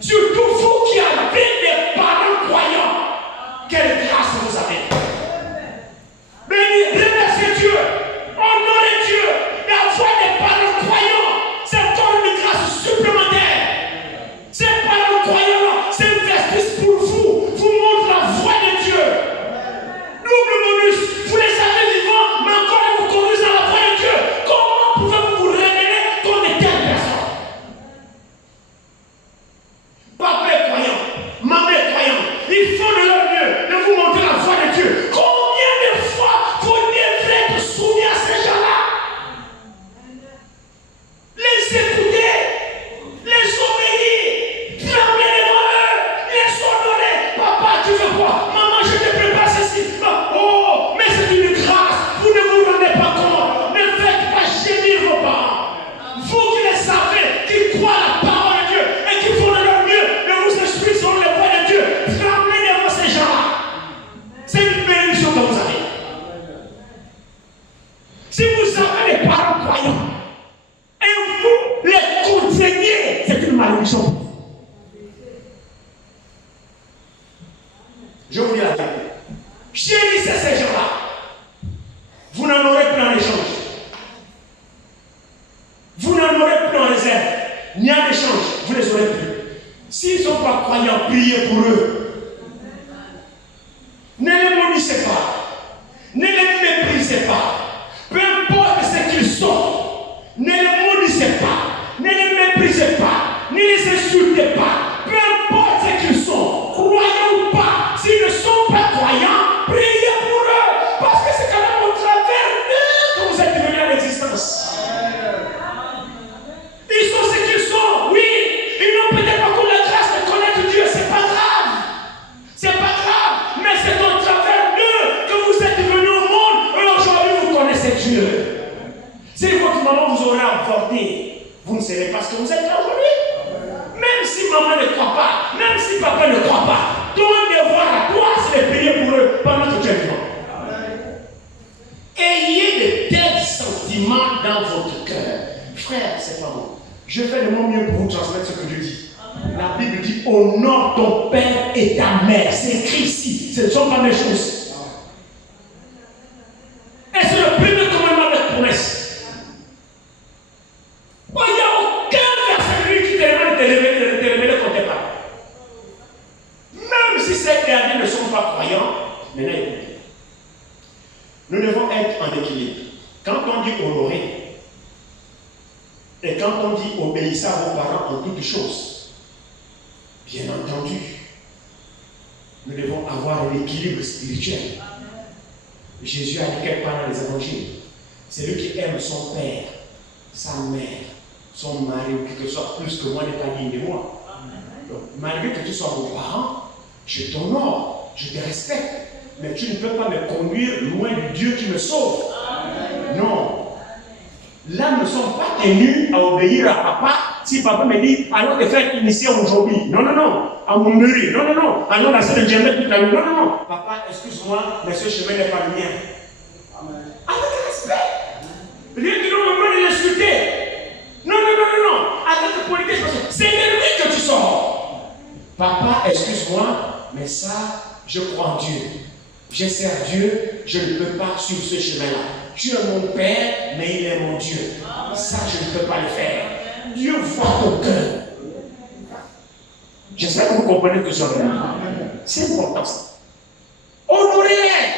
Surtout vous qui avez des parents croyants. Quelle grâce vous avez. Béni, remerciez Dieu, honorez Dieu, d'avoir des parents croyants. C'est encore une grâce supplémentaire. Ces parents croyants s'investissent pour vous, vous montrent la voie de Dieu. Double bonus, vous les avez vivants, mais encore ils vous conduisent dans la voie de Dieu. Comment pouvez-vous vous révéler comme de telles personnes? malédiction pour vous. Je vous dis la vérité. Chérissez ces gens-là. Vous n'en aurez plus en échange. Vous n'en aurez plus en réserve. Ni en échange, vous ne les aurez plus. S'ils ne sont pas croyants, priez pour eux. Ne les maudissez pas. Ne les méprisez pas. Peu importe ce qu'ils sont. Ne les maudissez pas. Ne les méprisez pas. Ne les insultez pas. Peu importe ce qu'ils sont. Croyants ou pas. S'ils ne sont pas croyants, priez pour eux. Parce que c'est quand même au travers d'eux que vous êtes devenus à l'existence. Ils sont ce qu'ils sont, oui. Ils n'ont peut-être pas la grâce de connaître Dieu, c'est pas grave. C'est pas grave, mais c'est au travers d'eux que vous êtes devenus au monde et aujourd'hui vous connaissez Dieu. Si votre maman vous aurait emporté, vous ne savez pas ce que vous êtes là aujourd'hui. Même si maman ne croit pas, même si papa ne croit pas, ton devoir à toi, c'est de prier pour eux pendant que tu es vivant. Ayez de tels sentiments dans votre cœur. Frère, c'est pas bon. Je fais de mon mieux pour vous transmettre ce que Dieu dit. La Bible dit honore ton père et ta mère. C'est écrit ici. Ce ne sont pas mes choses. Et c'est le premier commandement avec promesse. Il n'y a aucun verset de lui qui te demande de te révéler contre tes parents. Même si ces derniers ne sont pas croyants, maintenant écoutez. Nous devons être en équilibre. Quand on dit honorer, et quand on dit obéissez à vos parents en toutes choses, bien entendu, nous devons avoir un équilibre spirituel. Jésus a dit quelque part dans les évangiles, celui qui aime son père, sa mère, son mari ou qui que ce soit plus que moi n'est pas digne de moi. Donc, malgré que tu sois mon parent, je t'honore, je te respecte, mais tu ne peux pas me conduire loin du Dieu qui me sauve. Non. Là, nous ne sommes pas tenus à obéir à papa. Si papa me dit, allons te faire initier aujourd'hui. Non, non, non. À mon mûri. Non, non, non. Allons dans cette jambe toute la nuit. Non, non, non. Papa, excuse-moi, mais ce chemin n'est pas le mien. Avec respect. Rien que nous, on va l'insulter. Non, non, non, non, non. Avec politesse, c'est de lui que tu sors. Papa, excuse-moi, mais ça, je crois en Dieu. Je sers Dieu, je ne peux pas suivre ce chemin-là. Tu es mon père, mais il est mon Dieu. Ça, je ne peux pas le faire. Dieu voit ton cœur. J'espère que vous comprenez que c'est important ça. Honorez-les.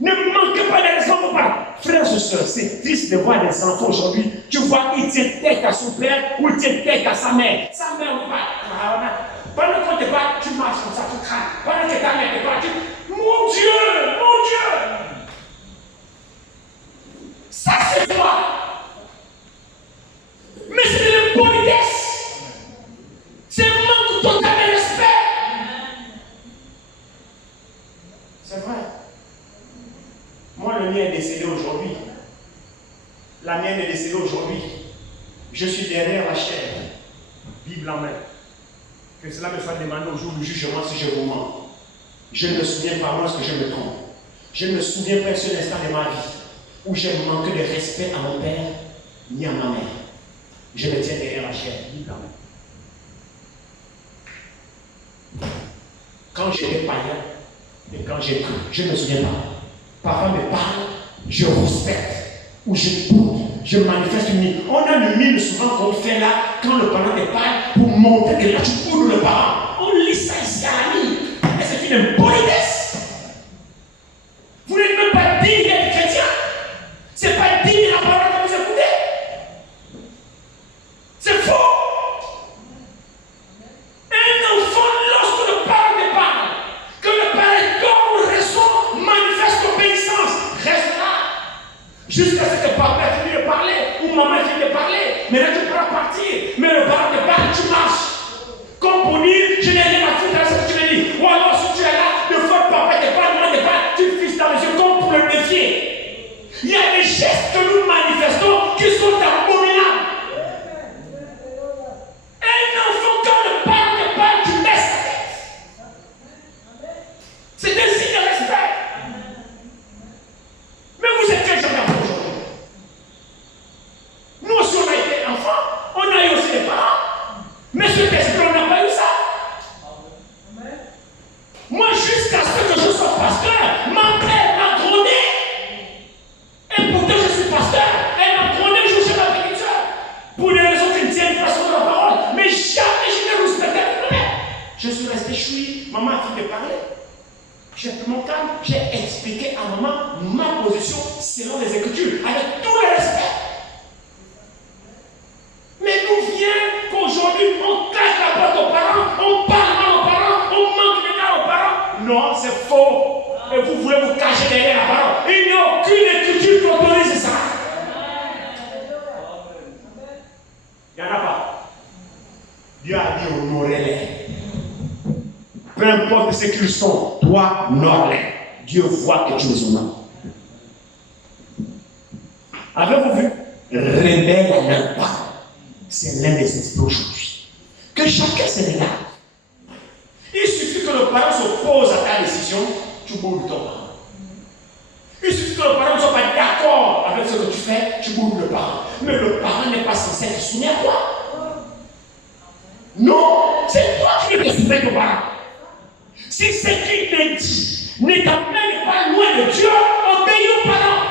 Ne manquez pas de raison pour parler. Frères et sœurs, c'est triste de voir des enfants aujourd'hui. Tu vois, il tient tête à son père ou il tient tête à sa mère. Sa mère ou pas. Pendant qu'on te bat, tu marches comme ça, tu craques. Pendant que ta mère te bat, tu... Mon Dieu, mon Dieu. Ça c'est toi. Mais c'est de l'impolitesse. C'est un manque total de respect. C'est vrai. Moi, le mien est décédé aujourd'hui. La mienne est décédée aujourd'hui. Je suis derrière la chair, Bible en main. Que cela me soit demandé au jour du jugement si je vous mens. Je ne me souviens pas moi ce que je me trompe. Je ne me souviens pas un seul instant de ma vie où j'ai manqué de respect à mon père ni à ma mère. Je me tiens derrière la chair, Bible en main. Quand j'étais païen et quand j'ai cru, je ne me souviens pas. Papa me parle, je respecte, ou je boude, je manifeste une mine. On a une mine souvent qu'on fait là, quand le parent te parle, pour montrer que là tu boudes le parent. On lit ça ici à la mine. Et c'est une impolitesse. Vous n'êtes même pas digne d'être chrétien. C'est pas digne de la parole que vous écoutez. C'est faux. Un enfant, lorsque le parent te parle, que le parent comme raison manifeste obéissance, reste là. Jusqu'à ce que papa ait fini de parler, ou maman ait fini de parler. Maintenant tu pourras partir. Mais le parent te parle, tu marches. Comme pour dire, je n'ai rien à foutre à ce que tu me dis. Ou alors si tu es là, de fois maman a fini de parler. J'ai pris mon calme, j'ai expliqué à maman ma position selon les Écritures, avec tout le respect. Mais nous vient qu'aujourd'hui, on cache la porte aux parents, on parle mal aux parents, on manque d'égard aux parents. Non, c'est faux. Et vous voulez vous cacher derrière la parole. Il n'y a aucune écriture qui autorise ça. Il n'y en a pas. Dieu a dit honorez-les. Peu importe ce qu'ils sont, toi, honore-les. Dieu voit que tu es honoré. Avez-vous vu? Rebelle à n'importe quoi. C'est l'un des esprits aujourd'hui. Que chacun se regarde. Il suffit que le parent s'oppose à ta décision, tu boules ton parent. Il suffit que le parent ne soit pas d'accord avec ce que tu fais, tu boules le parent. Mais le parent n'est pas censé être soumis à toi. Non, c'est toi qui es soumis au parent. Si ce qu'il te dit ne t'amène pas loin de Dieu, obéis aux parents.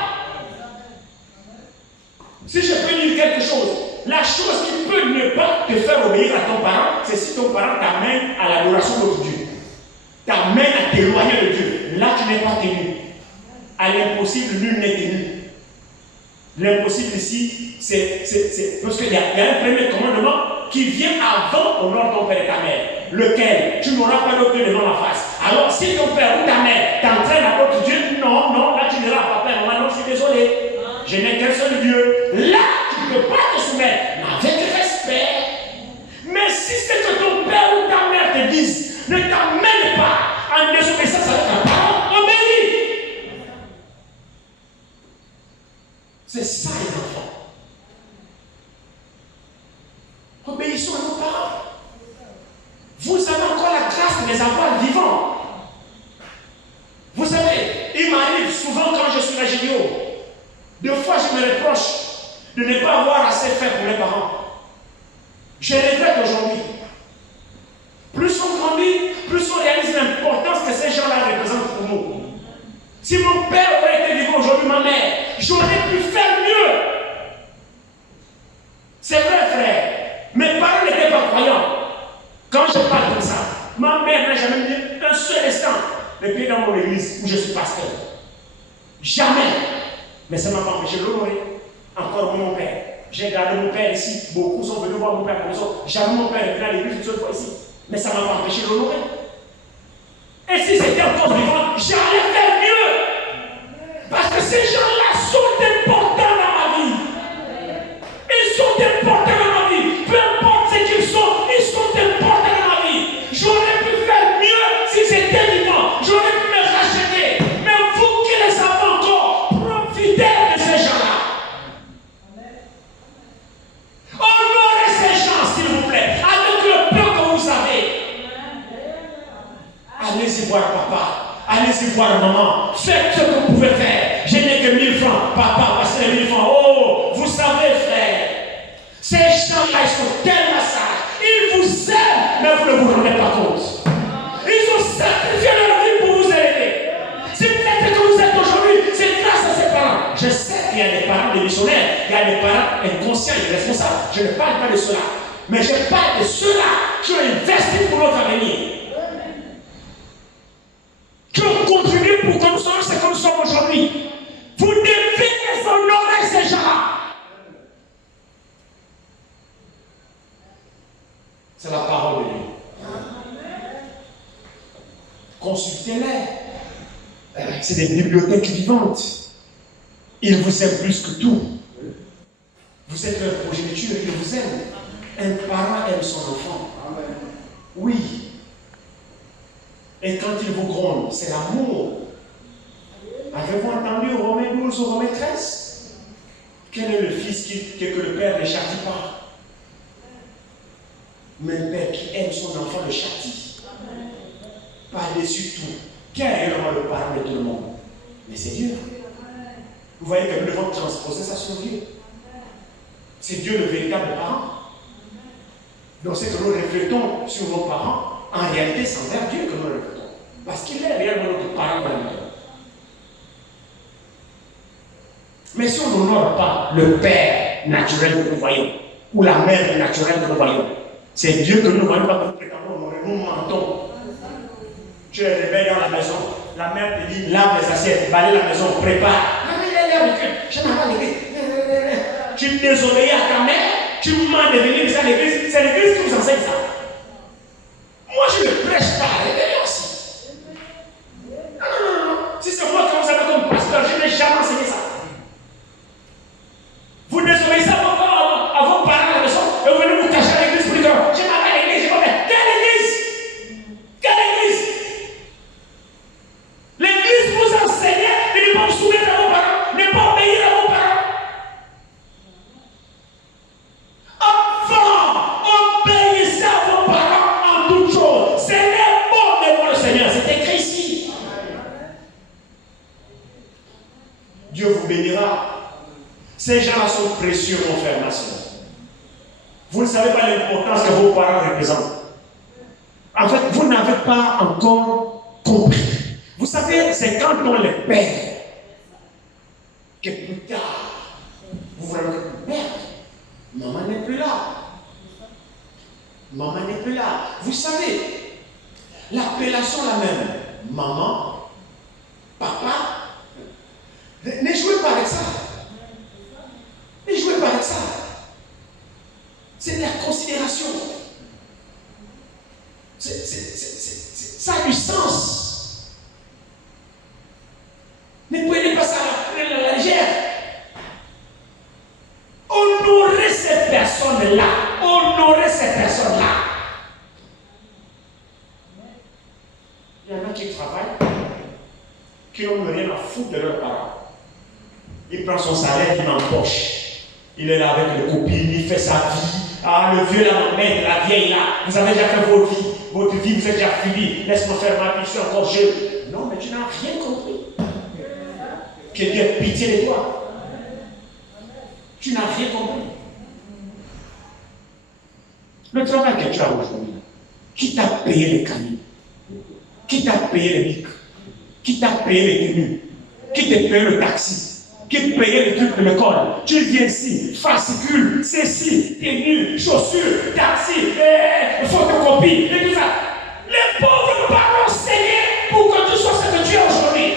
Si je peux dire quelque chose, la chose qui peut ne pas te faire obéir à ton parent, c'est si ton parent t'amène à l'adoration d'autre Dieu. T'amène à t'éloigner de Dieu. Là, tu n'es pas tenu. À l'impossible, nul n'est tenu. L'impossible ici, c'est parce qu'il y a un premier commandement qui vient avant honore ton père et ta mère. Lequel? Tu n'auras pas d'autre Dieu devant la face. Alors, si ton père ou ta mère t'entraîne à d'autres dieux, non, là tu diras papa et maman, non, je suis désolé. Je n'ai qu'un seul Dieu. Là, tu ne peux pas te soumettre, mais avec respect. Mais si c'est que ton père ou ta mère te disent, ne t'amène pas en désobéissance avec ta parole, obéis. C'est ça les enfants. Obéissons à nos parents. Vous avez encore la grâce de les avoir vivants. Vous savez, il m'arrive souvent quand je suis à Gédio, deux fois je me reproche de ne pas avoir assez fait pour les parents. Je regrette aujourd'hui. Plus on grandit, plus on réalise l'importance que ces gens-là représentent pour nous. Si mon père aurait été vivant aujourd'hui, ma mère, j'aurais pu faire mieux. C'est vrai, frère. Mes parents n'étaient pas croyants. Quand je parle comme ça, ma mère n'a jamais mis un seul instant les pieds dans mon église où je suis pasteur. Jamais. Mais ça ne m'a pas empêché de l'honorer. Encore mon père. J'ai gardé mon père ici. Beaucoup sont venus voir mon père à la maison. Jamais mon père est venu à l'église une seule fois ici. Mais ça ne m'a pas empêché de l'honorer. Et si c'était encore vivant, j'allais faire mieux. Parce que ces gens-là sont importants dans ma vie. Ils sont importants dans ma vie. Peu importe ce qu'ils sont, ils sont importants dans ma vie. J'aurais pu faire mieux si j'étais vivant. J'aurais pu me racheter. Mais vous qui les savez encore, profitez de ces gens-là. Honorez ces gens, s'il vous plaît, avec le peu que vous avez. Allez-y voir papa, allez-y voir maman, faites ce que vous pouvez faire. Je n'ai que 1000 francs, papa, passez les 1000 francs. Oh, vous savez, frère, ces gens-là, ils sont tellement sages. Ils vous aiment, mais vous ne vous rendez pas compte. Ils ont sacrifié leur vie pour vous aider. Si vous êtes ce que vous êtes aujourd'hui, c'est grâce à ces parents. Je sais qu'il y a des parents des missionnaires, il y a des parents inconscients et responsables. Je ne parle pas de cela. Mais je parle de ceux-là qui ont investi pour notre avenir. Qui ont contribué pour que nous soyons ce que nous sommes aujourd'hui. Vous devez honorer ces gens-là. C'est la parole de Dieu. Consultez-les. C'est des bibliothèques vivantes. Ils vous aiment plus que tout. Vous êtes leur progéniture, ils vous aiment. Un parent aime son enfant. Oui. Et quand il vous gronde, c'est l'amour. Avez-vous entendu au Romains 12, au Romains 13? Quel est le fils que le père ne châtie pas? Mais le père qui aime son enfant le châtie. Par-dessus tout. Quel est vraiment le parent de tout le monde? Mais c'est Dieu. Vous voyez que nous devons transposer ça sur Dieu. C'est Dieu le véritable parent. Donc c'est que nous reflétons sur nos parents. En réalité, c'est envers Dieu que nous le reflétons. Parce qu'il est réellement notre parent dans le monde. Mais si on n'honore pas le père naturel que nous voyons, ou la mère naturelle que nous voyons, c'est Dieu que nous voyons pas que nous prétendons honorer, nous mentons. Tu les réveilles dans la maison. La mère te dit, lave les assiettes, balaye la maison, prépare. Je m'en vais à l'église. Tu désobéis à ta mère, tu m'as de venir à l'église. C'est l'église qui vous enseigne ça. Moi, je ne prêche pas à la rébellion aussi. Non. Si c'est moi qui vous avez comme pasteur, je n'ai jamais enseigné ça. Vous désobéissez à vos parents à la maison et vous venez vous cacher à l'église pour dire je m'en vais à l'église, je m'en vais. Quelle église? Quelle église? L'église vous enseigne de ne pas vous soumettre à vos parents, de ne pas obéir à vos parents. Enfants, obéissez à vos parents en toutes choses. C'est les mots devant le Seigneur, c'est écrit ici. Dieu vous bénira. Ces gens-là sont précieux, mon frère, ma soeur. Vous ne savez pas l'importance que vos parents représentent. En fait, vous n'avez pas encore compris. Vous savez, c'est quand on les perd que plus tard, vous voyez que merde, maman n'est plus là. Maman n'est plus là. Vous savez, l'appellation la même. Maman, papa, ne jouez pas avec ça. Ne jouez pas avec ça. C'est de la considération. Ça a du sens. Ne prenez pas ça à la légère. Honorez ces personnes-là. Honorez ces personnes-là. Il y en a qui travaillent, qui n'ont rien à foutre de leurs parents. Il prend son salaire, il m'empoche. Il est là avec le copine, il fait sa vie. Ah, le vieux là m'emmène, la vieille là. Vous avez déjà fait votre vie, vous êtes déjà fini. Laisse-moi faire ma vie, je suis encore jeune. Non, mais tu n'as rien compris. Que Dieu ait pitié de toi. Tu n'as rien compris. Le travail que tu as aujourd'hui, qui t'a payé les canis? Qui t'a payé les micros? Qui t'a payé les tenues? Qui t'a payé le taxi? Qui payait les trucs de l'école? Tu viens ici, fascicule, ceci, tenue, chaussures, taxi, photocopie, et tout ça. Les pauvres parents saignaient pour que tu sois ce que tu es aujourd'hui.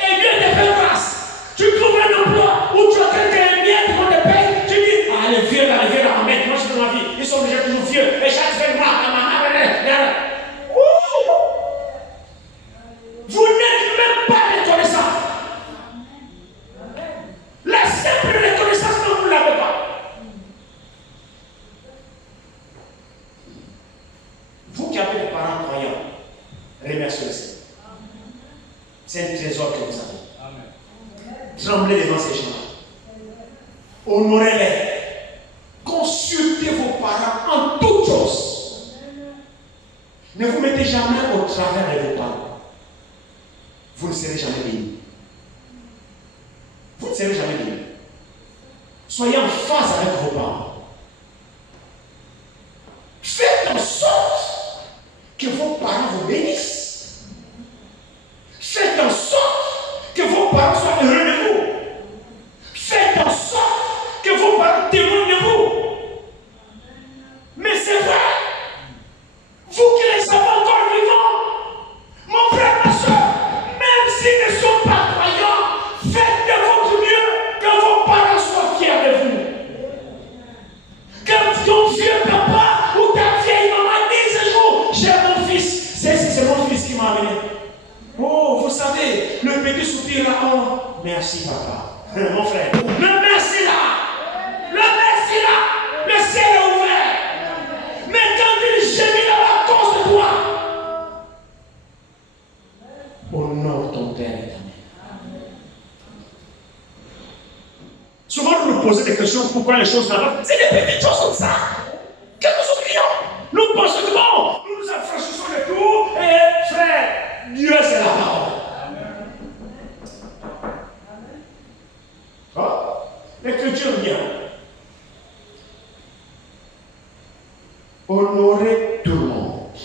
Et Dieu te fait grâce. Tu trouves un emploi où tu as quelqu'un bien pour te payer. Tu dis, ah, les vieux là, en mettre, moi je fais ma vie. Ils sont déjà toujours vieux. Et chaque fin de mois, vous n'êtes même pas reconnaissant. La simple reconnaissance, non, vous ne l'avez pas. Vous qui avez des parents croyants, remerciez le Seigneur. C'est un trésor que vous avez. Tremblez devant ces gens-là. Honorez-les. Consultez vos parents en toutes choses. Ne vous mettez jamais au travers de vos parents. Vous ne serez jamais bénis. Vous ne serez jamais bénis. Soyez en phase avec vos parents. Faites en sorte que vos parents vous bénissent. Faites en sorte que vos parents soient heureux de vous. Faites en sorte que vos parents témoignent de vous. Mais c'est vrai, vous qui les avez encore vivants, mon frère, ma soeur, même s'ils ne sont pas croyants, faites de votre mieux que vos parents soient fiers de vous. Que ton vieux papa ou ta vieille maman dise un jour, j'ai mon fils, c'est mon fils qui m'a amené. Oh, vous savez, le petit soupir là, oh, merci papa. Mon frère, le merci là, le merci là, le ciel est ouvert. Mais quand il gémit là-bas à cause de toi, honore ton Père et ta mère. Souvent, nous nous posons des questions pourquoi les choses n'avancent. C'est des petites choses comme ça que nous oublions. Nous pensons que bon, nous nous affranchissons de tout et frère, Dieu c'est la parole. Oh, l'écriture vient. Honorer tout le monde.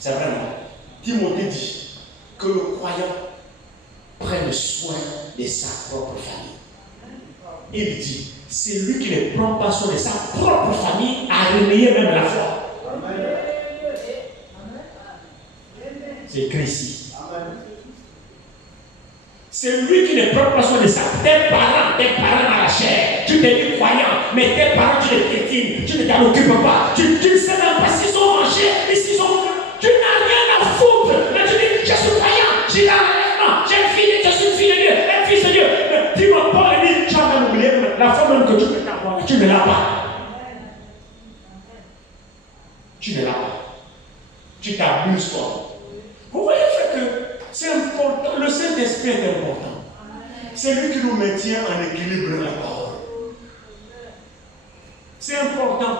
C'est vraiment. Timothée dit que le croyant prenne soin de sa propre famille. Il dit, c'est lui qui ne prend pas soin de sa propre famille à relayer même la foi. C'est écrit ici. C'est lui qui ne prend pas soin de ça. Tes parents dans la chair, tu t'es dit croyant, mais tes parents, tu les piétines, tu ne t'en occupes pas. Tu ne sais même pas s'ils ont mangé et s'ils ont. Tu n'as rien à foutre. Mais tu dis, je suis croyant, j'ai l'enlèvement, j'ai une fille, je suis une fille de Dieu, un fils de Dieu. Mais tu m'as pas dit, tu as même oublié la fois même que tu peux t'avoir, tu ne l'as pas. Tu ne l'as pas. Tu t'abuses toi. Vous voyez que c'est important, le Saint-Esprit est important. C'est lui qui nous maintient en équilibre de la parole. C'est important.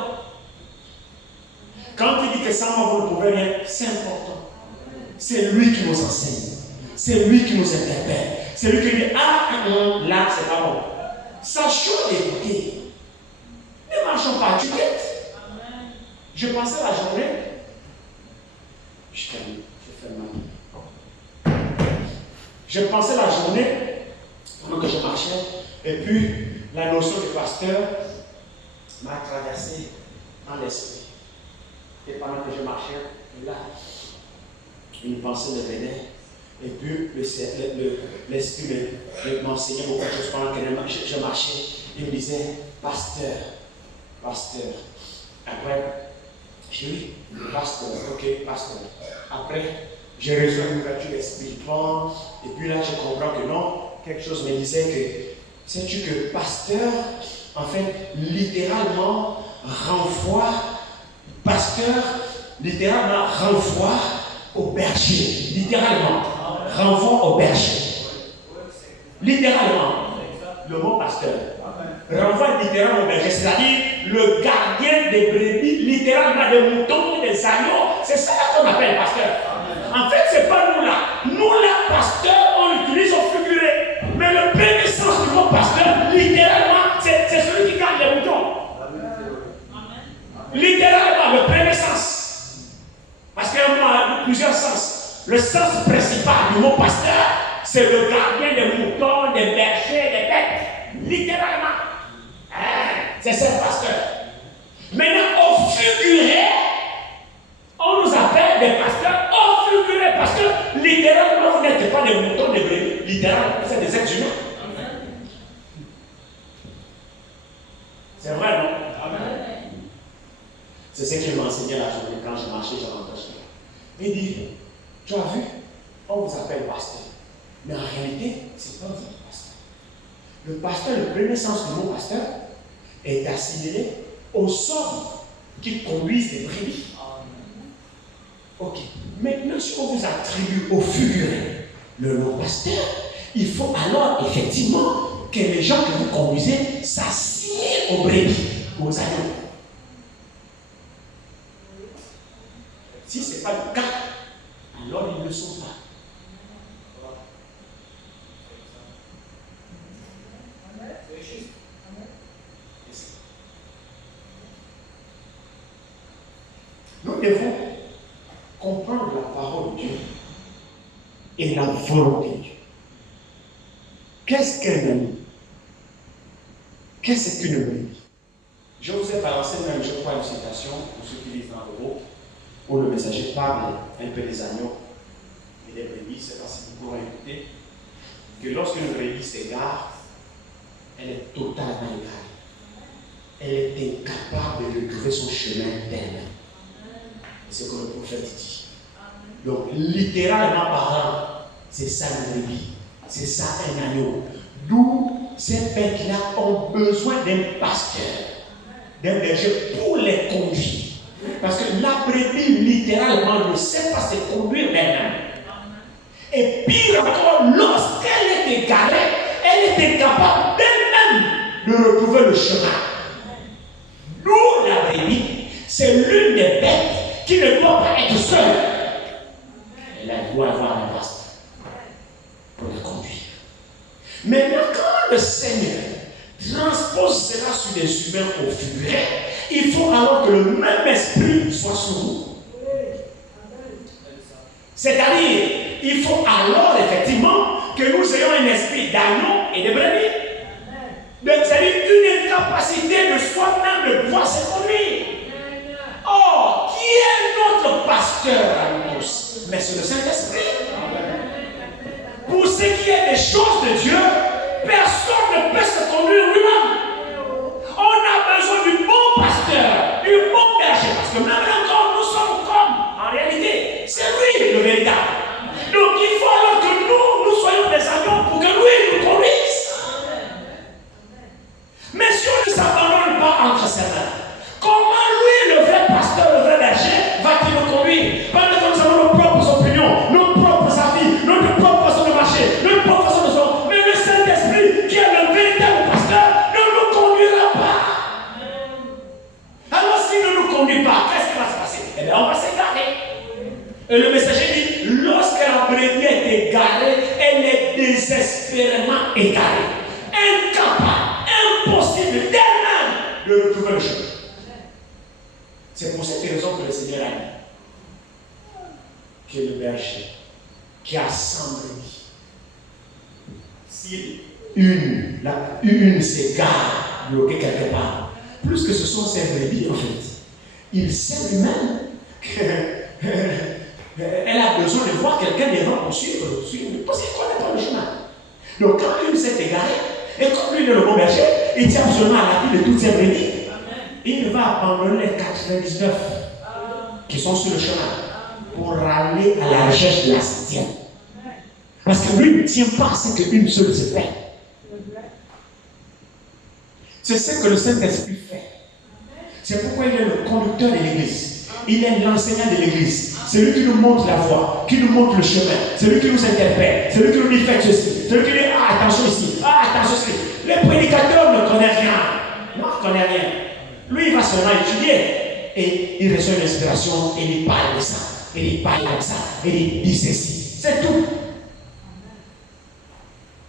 Quand il dit que sans moi vous ne pouvez rien, c'est important. C'est lui qui nous enseigne. C'est lui qui nous interpelle. C'est lui qui dit, là c'est pas bon. Sachons écouter. Ne marchons pas à tue-tête. Je passais la journée. Je termine. Je fais mal. Je pensais la journée, pendant que je marchais, et puis la notion de pasteur m'a traversé dans l'esprit. Et pendant que je marchais, là, une pensée me venait, et puis l'esprit m'enseignait beaucoup de choses pendant que je marchais. Il me disait, pasteur. Après, je dis, oui, pasteur, ok, pasteur. Après, j'ai reçu une ouverture d'esprit. Et puis là, je comprends que non. Quelque chose me disait que, sais-tu que pasteur, en fait, littéralement, renvoie au berger. Littéralement, renvoie au berger. Littéralement, le mot pasteur renvoie littéralement au berger, c'est-à-dire le gardien des brebis, littéralement des moutons, des agneaux. C'est ça qu'on appelle pasteur. En fait, ce n'est pas nous là. Nous là, pasteur, on l'utilise au figuré. Mais le premier sens du mot pasteur, littéralement, c'est celui qui garde les moutons. Littéralement, le premier sens. Parce qu'il y a plusieurs sens. Le sens principal du mot pasteur, c'est le gardien des moutons, des bergers, des bêtes. Littéralement. C'est ça le pasteur. Maintenant, au figuré, on nous appelle des pasteurs au figuré parce que littéralement, vous n'êtes pas des moutons, des brebis. Littéralement, vous êtes des êtres humains. C'est vrai, non? Amen. C'est ce qu'il m'a enseigné la journée quand j'ai marché, j'ai rentré chez moi. Il dit, tu as vu, on vous appelle pasteur. Mais en réalité, ce n'est pas votre pasteur. Le pasteur, le premier sens du mot pasteur, est assimilé aux sommes qui conduisent les brebis. Ok. Maintenant, si on vous attribue au figuré le nom pasteur, il faut alors effectivement que les gens que vous conduisez s'assimilent aux brebis, aux agneaux. Si ce n'est pas le cas, alors ils ne le sont pas. Nous devons comprendre la parole de Dieu et la volonté de Dieu. Qu'est-ce qu'un ami? Qu'est-ce qu'une brebis? Je vous ai balancé même, je crois, une citation pour ceux qui lisent dans le groupe, où le messager parle un peu des agneaux et des brebis. C'est pas si vous pourrez écouter que lorsqu'une brebis s'égare, elle est totalement égarée. Elle est incapable de retrouver son chemin d'elle. C'est ce que le prophète dit. Donc, littéralement parlant, c'est ça une brebis, c'est ça un agneau. D'où ces bêtes-là ont besoin d'un pasteur, d'un berger pour les conduire. Parce que la brebis, littéralement, ne sait pas se conduire d'elle-même. Et pire encore, lorsqu'elle est égarée, elle est incapable d'elle-même de retrouver le chemin. D'où la brebis, c'est l'une des bêtes qui ne doit pas être seule. Elle doit avoir un pasteur pour la conduire. Maintenant, quand le Seigneur transpose cela sur des humains au figuré, il faut alors que le même esprit soit sur nous. C'est-à-dire, il faut alors effectivement que nous ayons un esprit d'agneau et de brebis. C'est-à-dire une incapacité de soi-même de pouvoir se conduire. Or, qui est notre pasteur à nous tous? mais sur le Saint-Esprit. Pour ce qui est des choses de Dieu, personne ne peut se conduire lui-même. On a besoin du bon pasteur, du bon berger, parce que même encore nous sommes comme, en réalité, c'est lui le véritable. Donc il faut alors que nous soyons des agneaux pour que lui nous conduise. Mais si on ne s'abandonne pas entre ses mains, comment lui, le vrai pasteur, le vrai berger, va-t-il nous conduire? Pendant que nous avons nos propres opinions, nos propres avis, notre propre façon de marcher, notre propre façon de faire. Mais le Saint-Esprit, qui est le véritable pasteur, ne nous conduira pas. Alors s'il ne nous conduit pas, qu'est-ce qui va se passer? Eh bien, on va s'égarer. Et le messager dit, lorsque la brebis est égarée, elle est désespérément égarée, incapable, impossible d'elle-même de retrouver le chemin. C'est pour cette raison que le Seigneur a dit que le berger qui a 100 brebis, si une s'égare bloquée quelque part, plus que ce sont ses brebis en fait, il sait lui-même qu'elle a besoin de voir quelqu'un devant pour suivre, parce qu'il ne connaît pas le chemin. Donc quand une s'est égarée, et comme lui est le bon berger, il tient absolument à la vie de toutes ses brebis, il va abandonner les 99 qui sont sur le chemin pour aller à la recherche de la 100e. Parce que lui ne tient pas à ce qu'une seule se perd. C'est ce que le Saint-Esprit fait. C'est pourquoi il est le conducteur de l'Église. Il est l'enseignant de l'Église. C'est lui qui nous montre la voie, qui nous montre le chemin. C'est lui qui nous interpelle. C'est lui qui nous dit faites ceci. C'est lui qui dit attention ici, attention ici. Les prédicateurs ne connaissent rien. Non, ils ne connaissent rien. Lui, il va seulement étudier et il reçoit une inspiration et il parle de ça. Et il parle comme ça. Et il dit ceci. C'est tout.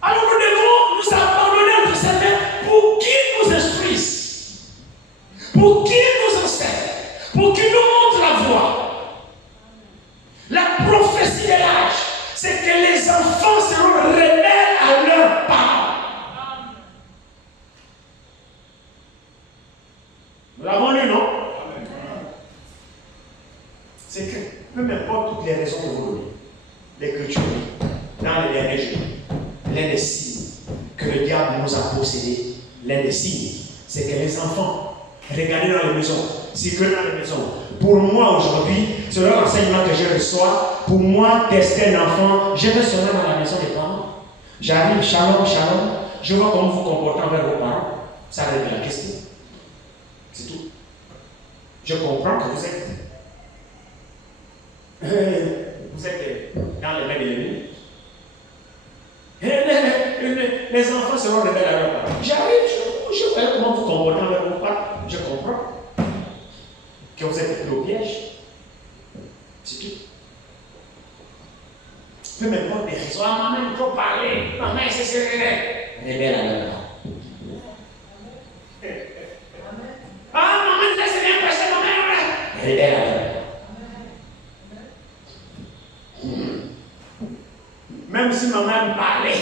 Alors nous devons nous abandonner entre ses mains pour qu'il nous instruise, pour qu'il nous enseigne, pour qu'il nous montre la voie. La prophétie de l'âge, c'est que les enfants seront rebelles à leurs parents. Nous l'avons lu, non? C'est que, peu importe toutes les raisons que vous donnez, l'Écriture, dans les derniers jours, l'un des signes que le diable nous a possédés, l'un des signes, c'est que les enfants, regardez dans les maisons, circulent dans les maisons. Pour moi aujourd'hui, selon l'enseignement que je reçois, pour moi, tester un enfant, je vais seulement dans la maison des parents. J'arrive, shalom, shalom, je vois comment vous comportez envers vos parents. Ça règle la question. C'est tout. Je comprends que vous êtes dans les mains de l'ennemi. Les enfants seront rebelles à leurs parents. J'arrive, je vois comment vous comportez envers vos parents. Je comprends que vous êtes pris au piège. C'est tout. Peu m'importe des raisons. Ah, maman, il faut parler. Maman, c'est rebelle à leurs parents. Ah, maman, ça s'est bien passé, maman. Rebelle à leurs parents. Même si maman me parlait,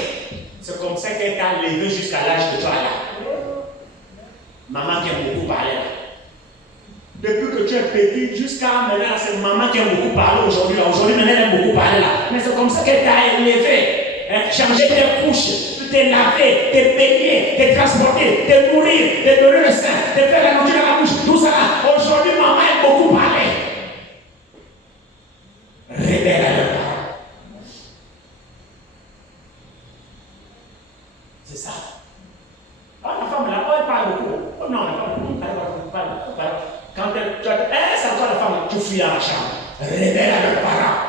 c'est comme ça qu'elle t'a levé jusqu'à l'âge que tu as là. Maman qui aime beaucoup parler là. Depuis que tu es petit jusqu'à maintenant, c'est maman qui aime beaucoup parler aujourd'hui là. Aujourd'hui, maintenant, elle aime beaucoup parler là. Mais c'est comme ça qu'elle t'a élevé. Changer tes couches, te laver, te baigner, te transporter, te nourrir, te donner le sein, te faire la nourriture dans la bouche, tout ça là. Aujourd'hui, maman aime beaucoup parler. Rebelle à leur parents. C'est ça. Ah, la femme là, elle parle beaucoup. Oh non, la femme, elle parle. Quand elle, c'est encore la femme, tu fuis dans la chambre. Rebelle à leurs parents.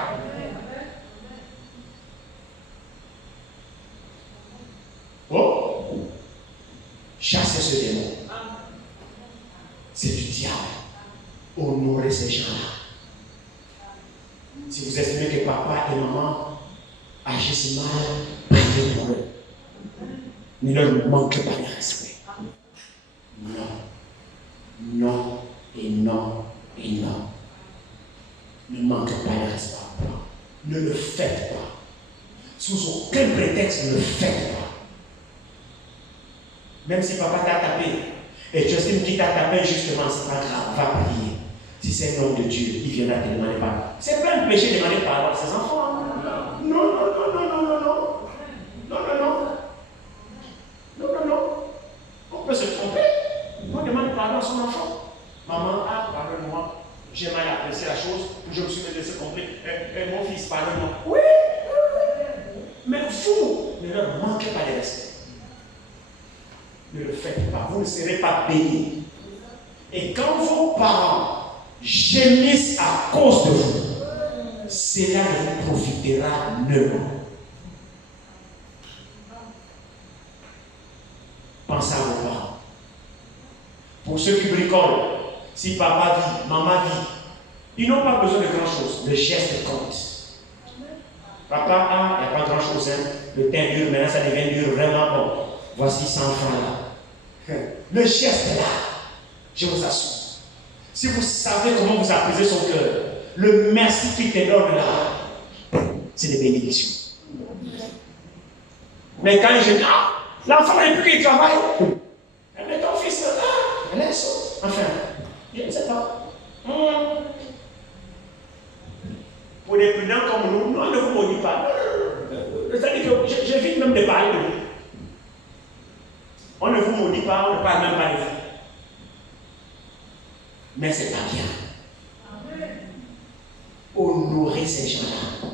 Oh, chassez ce démon. C'est du diable. Honorez ces gens-là. Si vous estimez que papa et maman agissent mal, priez pour eux. Ne leur manquez pas de respect. Non. Non et non et non. Ne manquez pas de respect. Ne le faites pas. Sous aucun prétexte, ne le faites pas. Même si papa t'a tapé et tu estimes qu'il t'a tapé justement, c'est pas grave, va prier. Si c'est un homme de Dieu, il viendra te demander pardon. C'est pas un péché de demander pardon à ses enfants. Non, non, non, non, non, non, non. Non, non, non. Non, non, non. On peut se tromper. On demande pardon à son enfant. Maman, pardonne-moi. J'ai mal apprécié la chose. Je me suis laissé comprendre. Mon fils, pardonne-moi. Oui, mais vous ne leur manquez pas de respect. Ne le faites pas. Vous ne serez pas bénis. Et quand vos parents gémissent à cause de vous, cela ne vous profitera nullement. Pensez à vos parents. Pour ceux qui bricolent, si papa vit, maman vit, ils n'ont pas besoin de grand-chose. Le geste compte. Papa, il n'y a pas grand-chose. Hein. Le teint dur, maintenant ça devient dur, vraiment bon. Voici 100 francs là. Le geste là, je vous assure. Si vous savez comment vous apaiser son cœur, le merci qu'il te donne là, c'est des bénédictions. Mais quand je dis, l'enfant n'est plus qu'il travaille, mais ton fils, laisse. Enfin, je ne sais pas. Pour des prudents comme nous, on ne vous maudit pas. C'est-à-dire que j'évite même de parler de vous. On ne vous maudit pas, on ne parle même pas de vous. Mais ce n'est pas bien. Honorez ces gens-là.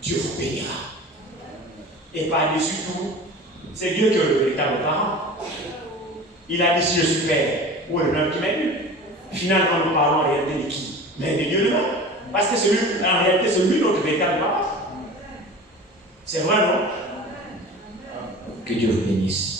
Dieu vous bénira. Et par-dessus tout, c'est Dieu qui est le véritable parent. Il a dit si je suis père, où est l'homme qui m'a eu? Finalement, nous parlons en réalité de qui? Mais de Dieu lui-même. Parce que c'est lui, en réalité, c'est lui notre véritable parent. C'est vrai, non? Que Dieu vous bénisse.